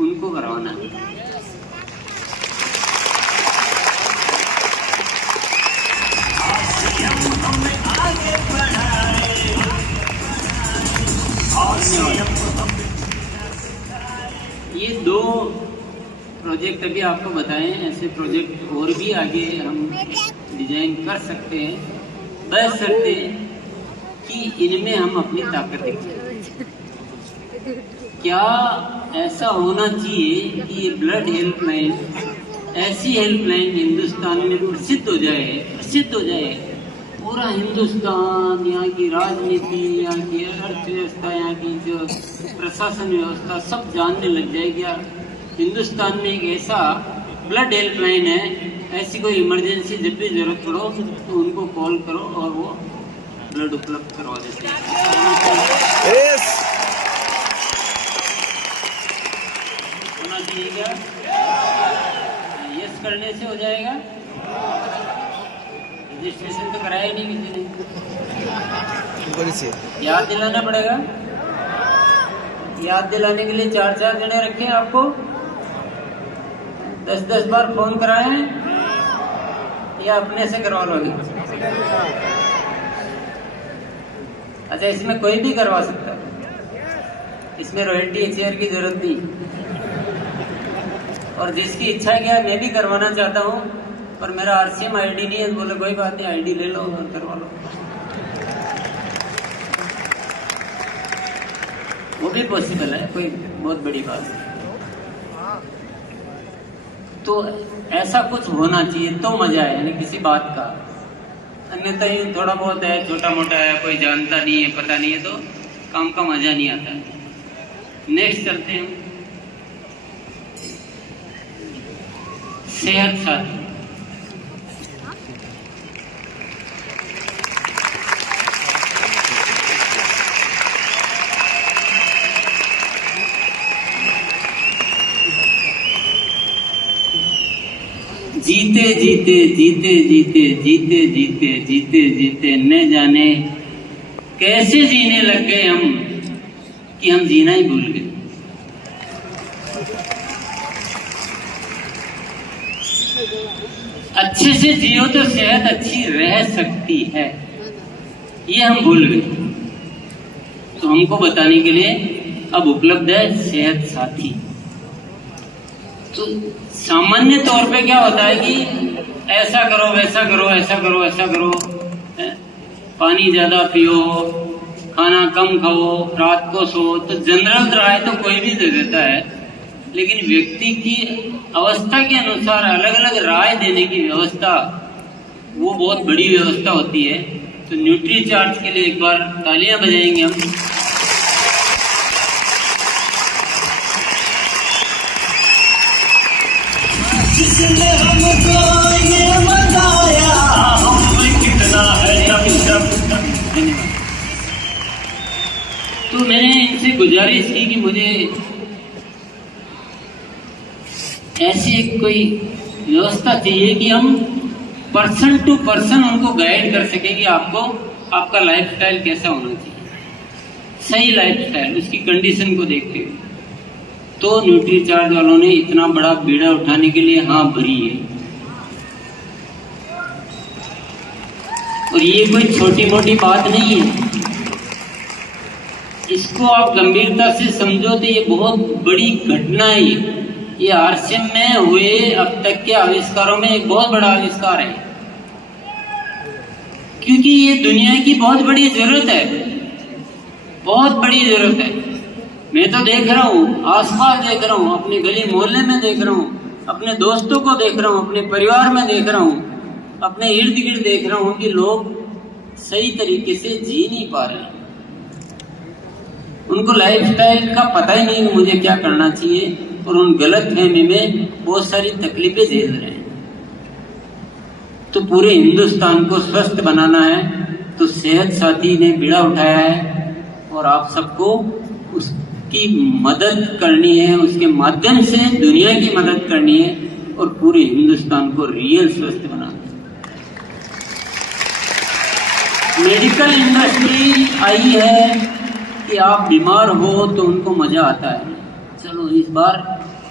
उनको करवाना है। ये 2 प्रोजेक्ट अभी आपको बताएं, ऐसे प्रोजेक्ट और भी आगे हम डिजाइन कर सकते हैं, बशर्ते कि इनमें हम अपनी ताकत दिखाएं। क्या ऐसा होना चाहिए कि ये ब्लड हेल्पलाइन ऐसी हेल्पलाइन हिंदुस्तान में प्रसिद्ध हो जाए, पूरा हिंदुस्तान, यहाँ की राजनीति, यहाँ की अर्थव्यवस्था, यहाँ की जो प्रशासन व्यवस्था सब जानने लग जाए कि यार हिंदुस्तान में एक ऐसा ब्लड हेल्पलाइन है। ऐसी कोई इमरजेंसी जब भी जरूरत पड़ो तो उनको कॉल करो और वो ब्लड उपलब्ध करवा देते हैं। होना चाहिए क्या? यस करने से हो जाएगा। रजिस्ट्रेशन तो कराया ही नहीं किसी ने, याद दिलाना पड़ेगा। याद दिलाने के लिए 4-4 जने रखे हैं, आपको 10-10 बार फोन कराएं या अपने से करवा लोगे? अच्छा, इसमें कोई भी करवा सकता है। इसमें रॉयल्टी शेयर की जरूरत नहीं। और जिसकी इच्छा है क्या मैं भी करवाना चाहता हूँ, पर मेरा RCM ID नहीं है, बोले कोई बात नहीं ID ले लो और करवा लो, वो भी पॉसिबल है, कोई बहुत बड़ी बात नहीं। तो ऐसा कुछ होना चाहिए तो मजा है, यानी किसी बात का। अन्यथा यूँ थोड़ा बहुत है, छोटा मोटा है, कोई जानता नहीं है, पता नहीं है, तो काम का मजा नहीं आता। नेक्स्ट चलते हैं सेहत साथी। जीते जीते जीते जीते जीते जीते जीते जीते न जाने कैसे जीने लग गए हम कि हम जीना ही भूल गए। अच्छे से जियो तो सेहत अच्छी रह सकती है, ये हम भूल गए। तो हमको बताने के लिए अब उपलब्ध है सेहत साथी। तो सामान्य तौर पे क्या होता है कि ऐसा करो वैसा करो, ऐसा करो ऐसा करो, पानी ज्यादा पियो, खाना कम खाओ, रात को सो, तो जनरल राय तो कोई भी दे देता है, लेकिन व्यक्ति की अवस्था के अनुसार अलग अलग राय देने की व्यवस्था वो बहुत बड़ी व्यवस्था होती है। तो न्यूट्री चार्ज के लिए एक बार तालियां बजाएंगे हम। जिसने हमको ये बताया हम कितना है धन्यवाद। तो मैंने इनसे गुजारिश की कि मुझे ऐसी एक कोई व्यवस्था चाहिए कि हम पर्सन टू पर्सन उनको गाइड कर सके कि आपको आपका लाइफस्टाइल कैसा होना चाहिए, सही लाइफस्टाइल, उसकी कंडीशन को देखते हुए। तो न्यूट्री चार्ज वालों ने इतना बड़ा बीड़ा उठाने के लिए हाँ भरी है। और ये कोई छोटी मोटी बात नहीं है, इसको आप गंभीरता से समझो तो ये बहुत बड़ी घटना है। ये RCM में हुए अब तक के आविष्कारों में एक बहुत बड़ा आविष्कार है, क्योंकि ये दुनिया की बहुत बड़ी जरूरत है, बहुत बड़ी जरूरत है। मैं तो देख रहा हूँ, आसपास देख रहा हूँ, अपने गली मोहल्ले में देख रहा हूँ, अपने दोस्तों को देख रहा हूँ, अपने परिवार में देख रहा हूँ, अपने इर्द गिर्द देख रहा हूँ कि लोग सही तरीके से जी नहीं पा रहे। उनको लाइफस्टाइल का पता ही नहीं मुझे क्या करना चाहिए, और उन गलतफहमी में बहुत सारी तकलीफें झेल रहे हैं। तो पूरे हिंदुस्तान को स्वस्थ बनाना है तो सेहत साथी ने बीड़ा उठाया है, और आप सबको उसकी मदद करनी है, उसके माध्यम से दुनिया की मदद करनी है और पूरे हिंदुस्तान को रियल स्वस्थ बनाना है। मेडिकल इंडस्ट्री आई है कि आप बीमार हो तो उनको मजा आता है। चलो इस बार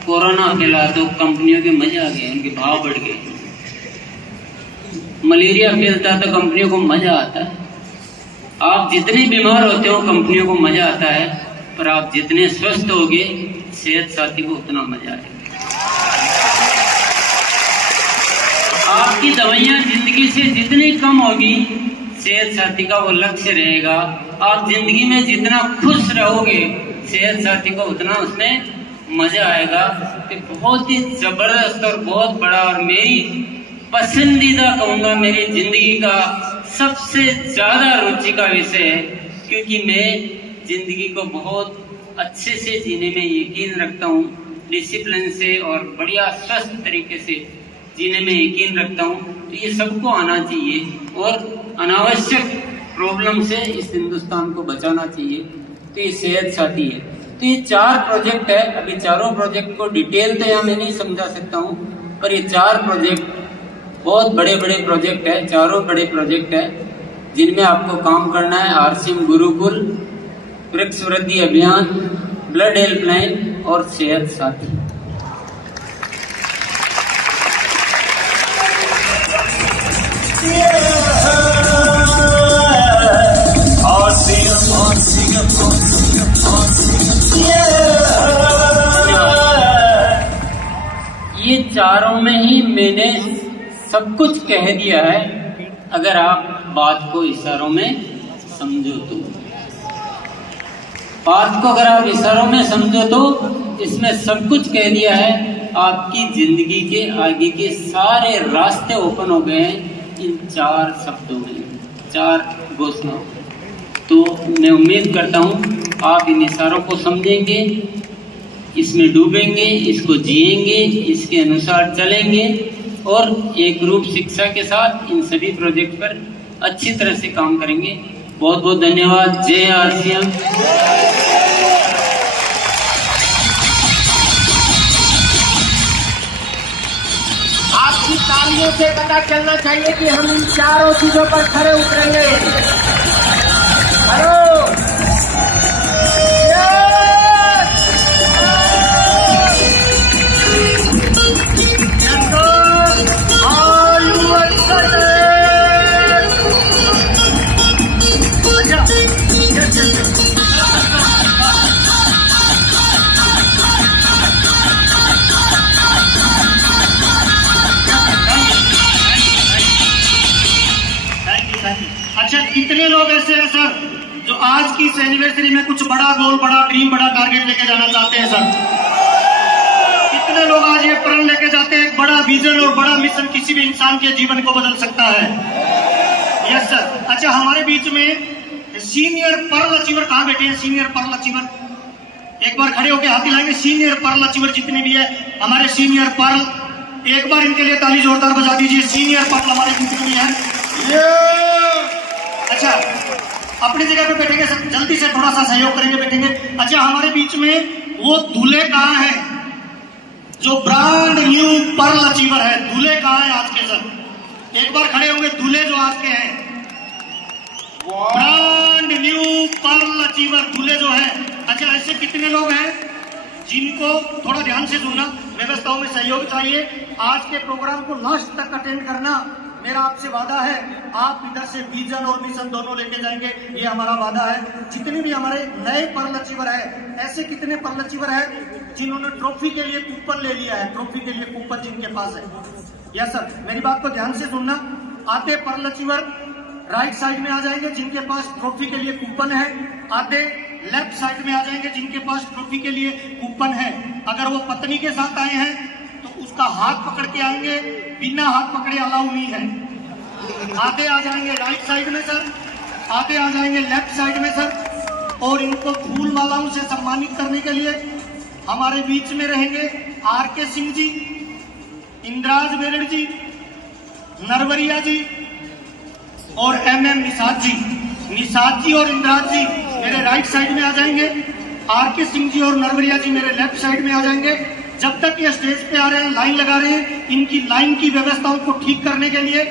कोरोना फैला तो कंपनियों के मजा आ गए, उनके भाव बढ़ गए। मलेरिया फैलता तो कंपनियों को मजा आता है। आप जितने बीमार होते हो कंपनियों को मजा आता है, पर आप जितने स्वस्थ होगे सेहत साथी को उतना मजा आएगा। आपकी दवाइयां जिंदगी से जितनी कम होगी सेहत साथी का वो लक्ष्य रहेगा। आप जिंदगी में जितना खुश रहोगे सेहत साथी को उतना उसमें मजा आएगा। कि बहुत ही जबरदस्त और बहुत बड़ा और मेरी पसंदीदा कहूँगा, मेरी जिंदगी का सबसे ज्यादा रुचि का विषय है, क्योंकि मैं जिंदगी को बहुत अच्छे से जीने में यकीन रखता हूँ, डिसिप्लिन से और बढ़िया स्वस्थ तरीके से जीने में यकीन रखता हूँ। तो ये सबको आना चाहिए और अनावश्यक प्रॉब्लम से इस हिंदुस्तान को बचाना चाहिए। तो ये सेहत साथी है। तो ये 4 प्रोजेक्ट है। अभी चारों प्रोजेक्ट को डिटेल तो यहाँ मैं नहीं समझा सकता हूँ, पर ये 4 प्रोजेक्ट बहुत बड़े बड़े प्रोजेक्ट है, चारों बड़े प्रोजेक्ट है जिनमें आपको काम करना है। RCM गुरुकुल, वृक्ष वृद्धि अभियान, ब्लड हेल्पलाइन और सेहत साथी। RCM इशारों में ही मैंने सब कुछ कह दिया है, अगर आप बात को इशारों में समझो तो। बात को अगर आप इशारों में समझो तो इसमें सब कुछ कह दिया है। आपकी जिंदगी के आगे के सारे रास्ते ओपन हो गए हैं इन 4 शब्दों में, 4 घोषणाओं। तो मैं उम्मीद करता हूँ आप इन इशारों को समझेंगे, इसमें डूबेंगे, इसको जिएंगे, इसके अनुसार चलेंगे और एक रूप शिक्षा के साथ इन सभी प्रोजेक्ट पर अच्छी तरह से काम करेंगे। बहुत बहुत धन्यवाद। जय आरसीएम। आपकी तालियों से पता चलना चाहिए कि हम इन चारों चीजों पर खड़े उतरेंगे। हेलो अच्छा, कितने लोग ऐसे हैं सर जो आज की इस एनिवर्सरी में कुछ बड़ा गोल, बड़ा ड्रीम, बड़ा टारगेट लेके जाना चाहते हैं सर? कितने लोग आज ये प्रण लेके जाते हैं, एक बड़ा विजन और बड़ा मिशन किसी भी इंसान के जीवन को बदल सकता है? Yes sir. अच्छा, हमारे बीच में सीनियर पर्ल अचीवर कहाँ बैठे हैं? सीनियर पर्ल अचीवर एक बार खड़े होकर हाथ हिलाएंगे। सीनियर पर्ल अचीवर जितने भी है हमारे सीनियर पर्ल, एक बार इनके लिए ताली जोरदार बजा दीजिए। सीनियर पर्ल हमारे जितने भी हैं। अच्छा, अपनी जगह पे बैठेंगे सर, जल्दी से थोड़ा सा सहयोग करेंगे, बैठेंगे। अच्छा, हमारे बीच में वो दूल्हे कहाँ हैं जो ब्रांड न्यू पर्ल अचीवर है? दूल्हे कहाँ हैं आज के सर? एक बार खड़े होंगे दूल्हे जो आज के हैं, ब्रांड न्यू पर्ल अचीवर दूल्हे जो है। अच्छा, ऐसे कितने लोग हैं जिनको थोड़ा ध्यान से सुनना, व्यवस्थाओं में सहयोग चाहिए। आज के प्रोग्राम को लास्ट तक अटेंड करना मेरा आपसे वादा है। आप इधर से विजन और मिशन दोनों लेके जाएंगे, ये हमारा वादा है। जितने भी हमारे नए पर्ल अचीवर है, ऐसे कितने पर्ल अचीवर है जिन्होंने ट्रॉफी के लिए कूपन ले लिया है? ट्रॉफी के लिए कूपन जिनके पास है? यस सर, मेरी बात को ध्यान से सुनना। आधे पर्ल अचीवर राइट साइड में आ जाएंगे जिनके पास ट्रॉफी के लिए कूपन है, आधे लेफ्ट साइड में आ जाएंगे जिनके पास ट्रॉफी के लिए कूपन है। अगर वो पत्नी के साथ आए हैं तो उसका हाथ पकड़ के आएंगे, बिना हाथ पकड़े अलाउ नहीं है। आधे आ जाएंगे राइट साइड में सर, आधे आ जाएंगे लेफ्ट साइड में सर। और इनको फूल मालाओं से सम्मानित करने के लिए हमारे बीच में रहेंगे आर.के. सिंह जी, इंद्राज बेरड़ जी, नरवरिया जी और एम.एम. निषाद जी। निषाद जी और इंद्राज जी मेरे राइट साइड में आ जाएंगे, आर.के. सिंह जी और नरवरिया जी मेरे लेफ्ट साइड में आ जाएंगे। जब तक ये स्टेज पे आ रहे हैं, लाइन लगा रहे हैं, इनकी लाइन की व्यवस्थाओं को ठीक करने के लिए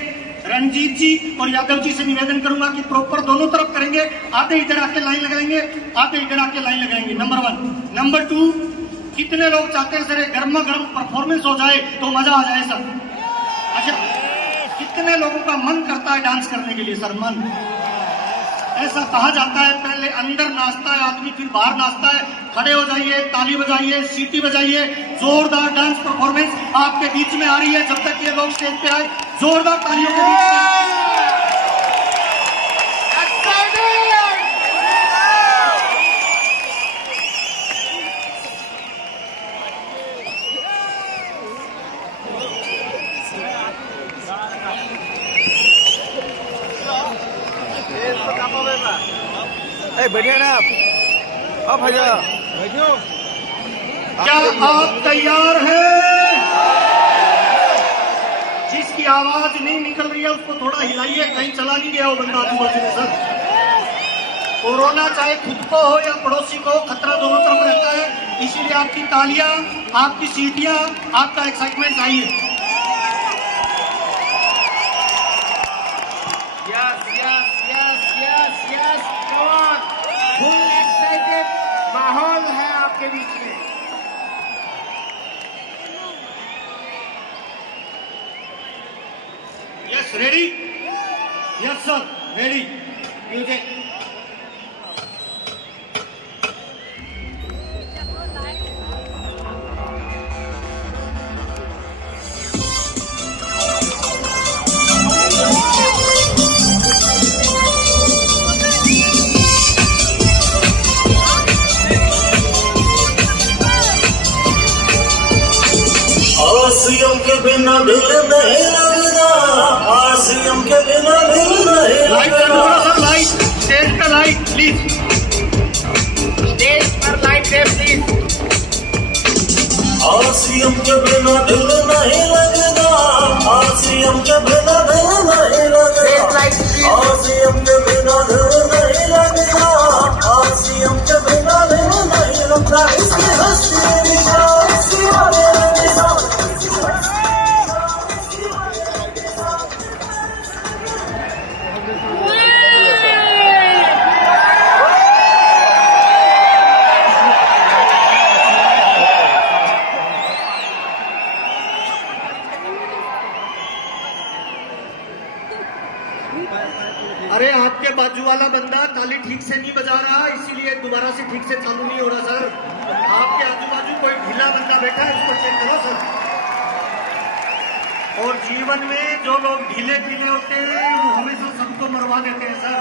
रंजीत जी और यादव जी से निवेदन करूंगा कि प्रॉपर दोनों तरफ करेंगे। आधे इधर आके लाइन लगाएंगे, आधे इधर आके लाइन लगाएंगे। नंबर 1। नंबर 2, कितने लोग चाहते हैं सर गर्मा गर्म परफॉर्मेंस हो जाए तो मजा आ जाए सर? अच्छा, कितने लोगों का मन करता है डांस करने के लिए सर? मन ऐसा कहा जाता है पहले अंदर नाचता है आदमी, फिर बाहर नाचता है। खड़े हो जाइए, ताली बजाइए, सीटी बजाइए। जोरदार डांस परफॉर्मेंस आपके बीच में आ रही है। जब तक ये लोग स्टेज पे आए, जोरदार तालियों के बीच में। बैठे ना आप भैया, बैठो। क्या आप तैयार हैं? जिसकी आवाज नहीं निकल रही है उसको थोड़ा हिलाइए, कहीं चला नहीं गया वो बंदा आजू बाजू में सर। कोरोना चाहे खुद को हो या पड़ोसी को, खतरा दोनों तरफ रहता है। इसीलिए आपकी तालियां, आपकी सीटियां, आपका एक्साइटमेंट चाहिए। फुल एक्साइटेड माहौल है आपके बीच में। Yes, ready? Yes sir, ready. Music. बिना दिल नहीं लगता, आरसीएम के बिना दिल नहीं लगता। लाइट स्टेज पे लाइट प्लीज, स्टेज पर लाइट दे प्लीज। आरसीएम के बिना दिल नहीं लगता, आरसीएम के बिना दिल नहीं लगता, आरसीएम के बिना दिल नहीं लगता, आरसीएम के बिना दिल नहीं लगता। इसकी हस्ती अरे आपके बाजू वाला बंदा ताली ठीक से नहीं बजा रहा, इसीलिए दोबारा से ठीक से चालू नहीं हो रहा सर। आपके आजू बाजू कोई ढीला बंदा बैठा है, उसको चेक करो सर। और जीवन में जो लोग ढीले ढीले होते हैं वो हमेशा सबको मरवा देते हैं सर।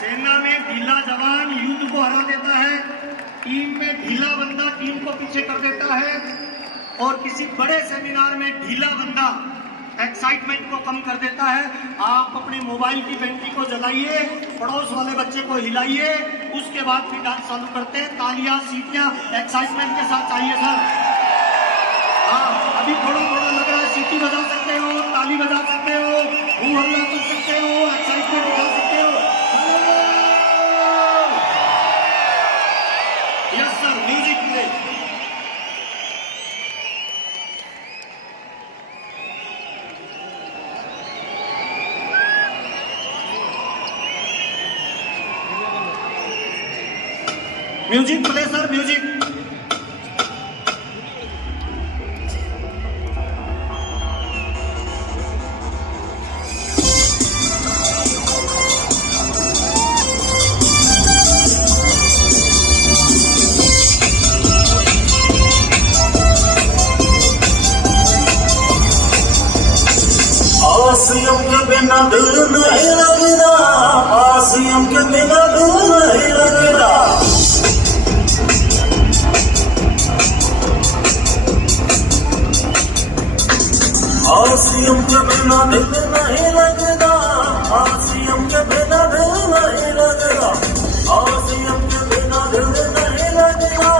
सेना में ढीला जवान युद्ध को हरा देता है, टीम में ढीला बंदा टीम को पीछे कर देता है, और किसी बड़े सेमिनार में ढीला बंदा एक्साइटमेंट को कम कर देता है। आप अपने मोबाइल की बैटरी को जलाइए, पड़ोस वाले बच्चे को हिलाइए, उसके बाद फिर डांस चालू करते हैं। तालियां सीटियां एक्साइटमेंट के साथ चाहिए सर। हाँ, अभी थोड़ा थोड़ा लग रहा है, सीटी बजा सकते हो, ताली बजा सकते हो, हू हल्ला कर सकते हो, एक्साइटमेंट दिखा सकते हो। Yes sir, music please. Music play sir, music. RCM के बिना दिल नहीं लगता, आरसीएम के बिना दिल नहीं लगता। आरसीएम के बिना दिल नहीं लगता, आरसीएम के बिना दिल नहीं लगता, आरसीएम के बिना दिल नहीं लगता,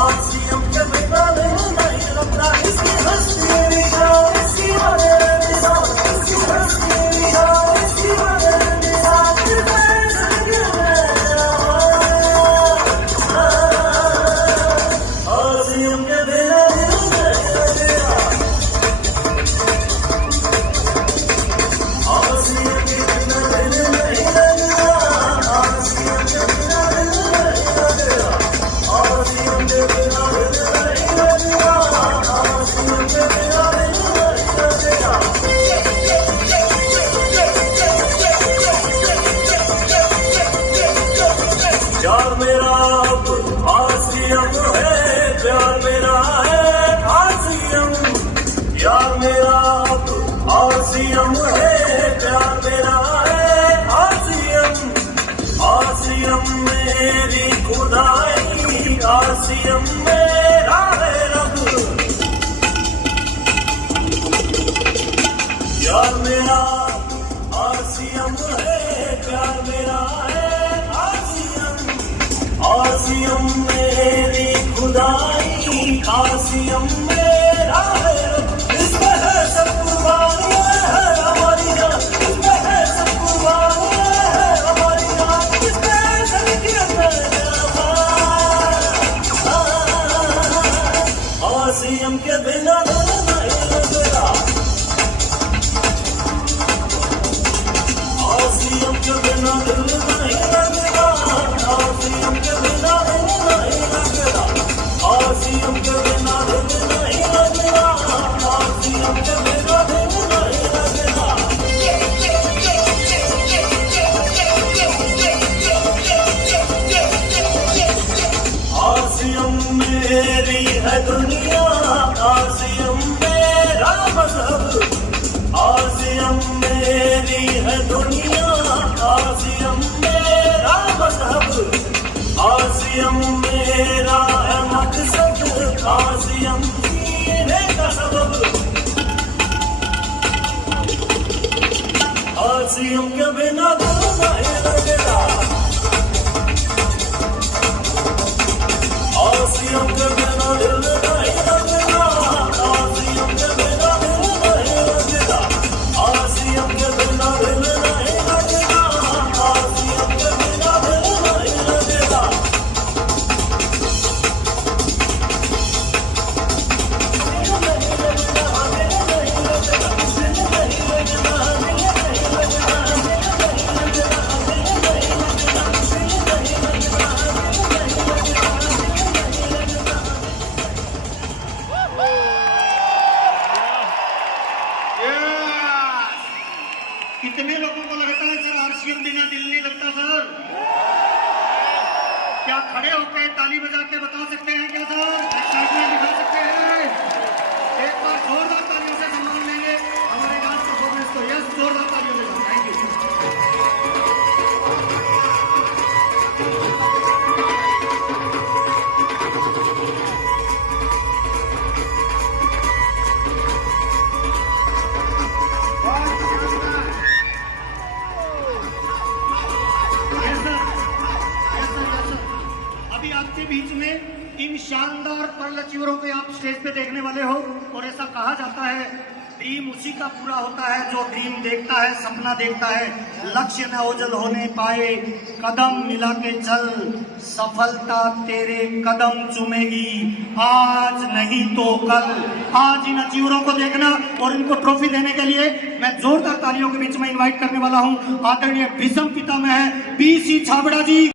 आरसीएम के बिना दिल नहीं लगता। इसकी हस्ती इसकी आरसीएम के बिना दिल नहीं लगता, आरसीएम के बिना दिल नहीं लगता, आरसीएम के बिना दिल नहीं लगता, आरसीएम के बिना दिल नहीं लगता, आरसीएम के बिना दिल नहीं लगता। प्यार मेरा अब आरसीएम है, प्यार मेरा है आरसीएम, प्यार मेरा अब आरसीएम है, प्यार मेरा है आरसीएम, आरसीएम मेरी खुदाई, आरसीएम मेरा है रब। प्यार मेरा आरसीएम है, प्यार मेरा है आरसीएम, आरसीएम मेरी खुदाई, आरसीएम मेरा है रब। इसमें है सब कुर्बानियां है हमारी जान, इसमें है सब कुर्बानियां है हमारी जान, इसमें है सब आरसीएम के बिना दिल नहीं लगता, आरसीएम के बिना दिल नहीं लगता, आरसीएम के बिना दिल नहीं लगता, आरसीएम के बिना दिल नहीं लगता, आरसीएम के बिना दिल नहीं लगता। आरसीएम मेरी है दुनिया, आरसीएम मेरा मजहब, आरसीएम मेरी है दुनिया, आरसीएम मेरा मजहब, आरसीएम मेरा है मकसद, आरसीएम जीने का सबब। आरसीएम के बिना दिल नहीं लगेगा, आरसीएम के बिना दिल नहीं लगेगा, आरसीएम के बिना दिल नहीं लगेगा, आरसीएम के बिना दिल नहीं लगेगा, आरसीएम के बिना दिल नहीं लगेगा। कितने लोगों को लगता है सर आरसीएम बिना दिल नहीं लगता सर? क्या खड़े होकर ताली बजा के बता सकते हैं क्या सर? दिखा सकते हैं? एक बार जोरदार तालियों से सम्मान लेंगे हमारे डांस परफॉर्मेंस को। यस, जोरदार तालियों से। Thank you. अभी आपके बीच में इन शानदार परलचीवरों को आप स्टेज पे देखने वाले हो, और ऐसा कहा जाता है ड्रीम उसी का पूरा होता है जो ड्रीम देखता है, सपना देखता है। लक्ष्य न ओझल होने पाए, कदम मिला के चल, सफलता तेरे कदम चूमेगी, आज नहीं तो कल। आज इन अचीवरों को देखना और इनको ट्रॉफी देने के लिए मैं जोरदार तालियों के बीच में इनवाइट करने वाला हूं आदरणीय भीष्म पितामह पीसी छाबड़ा जी।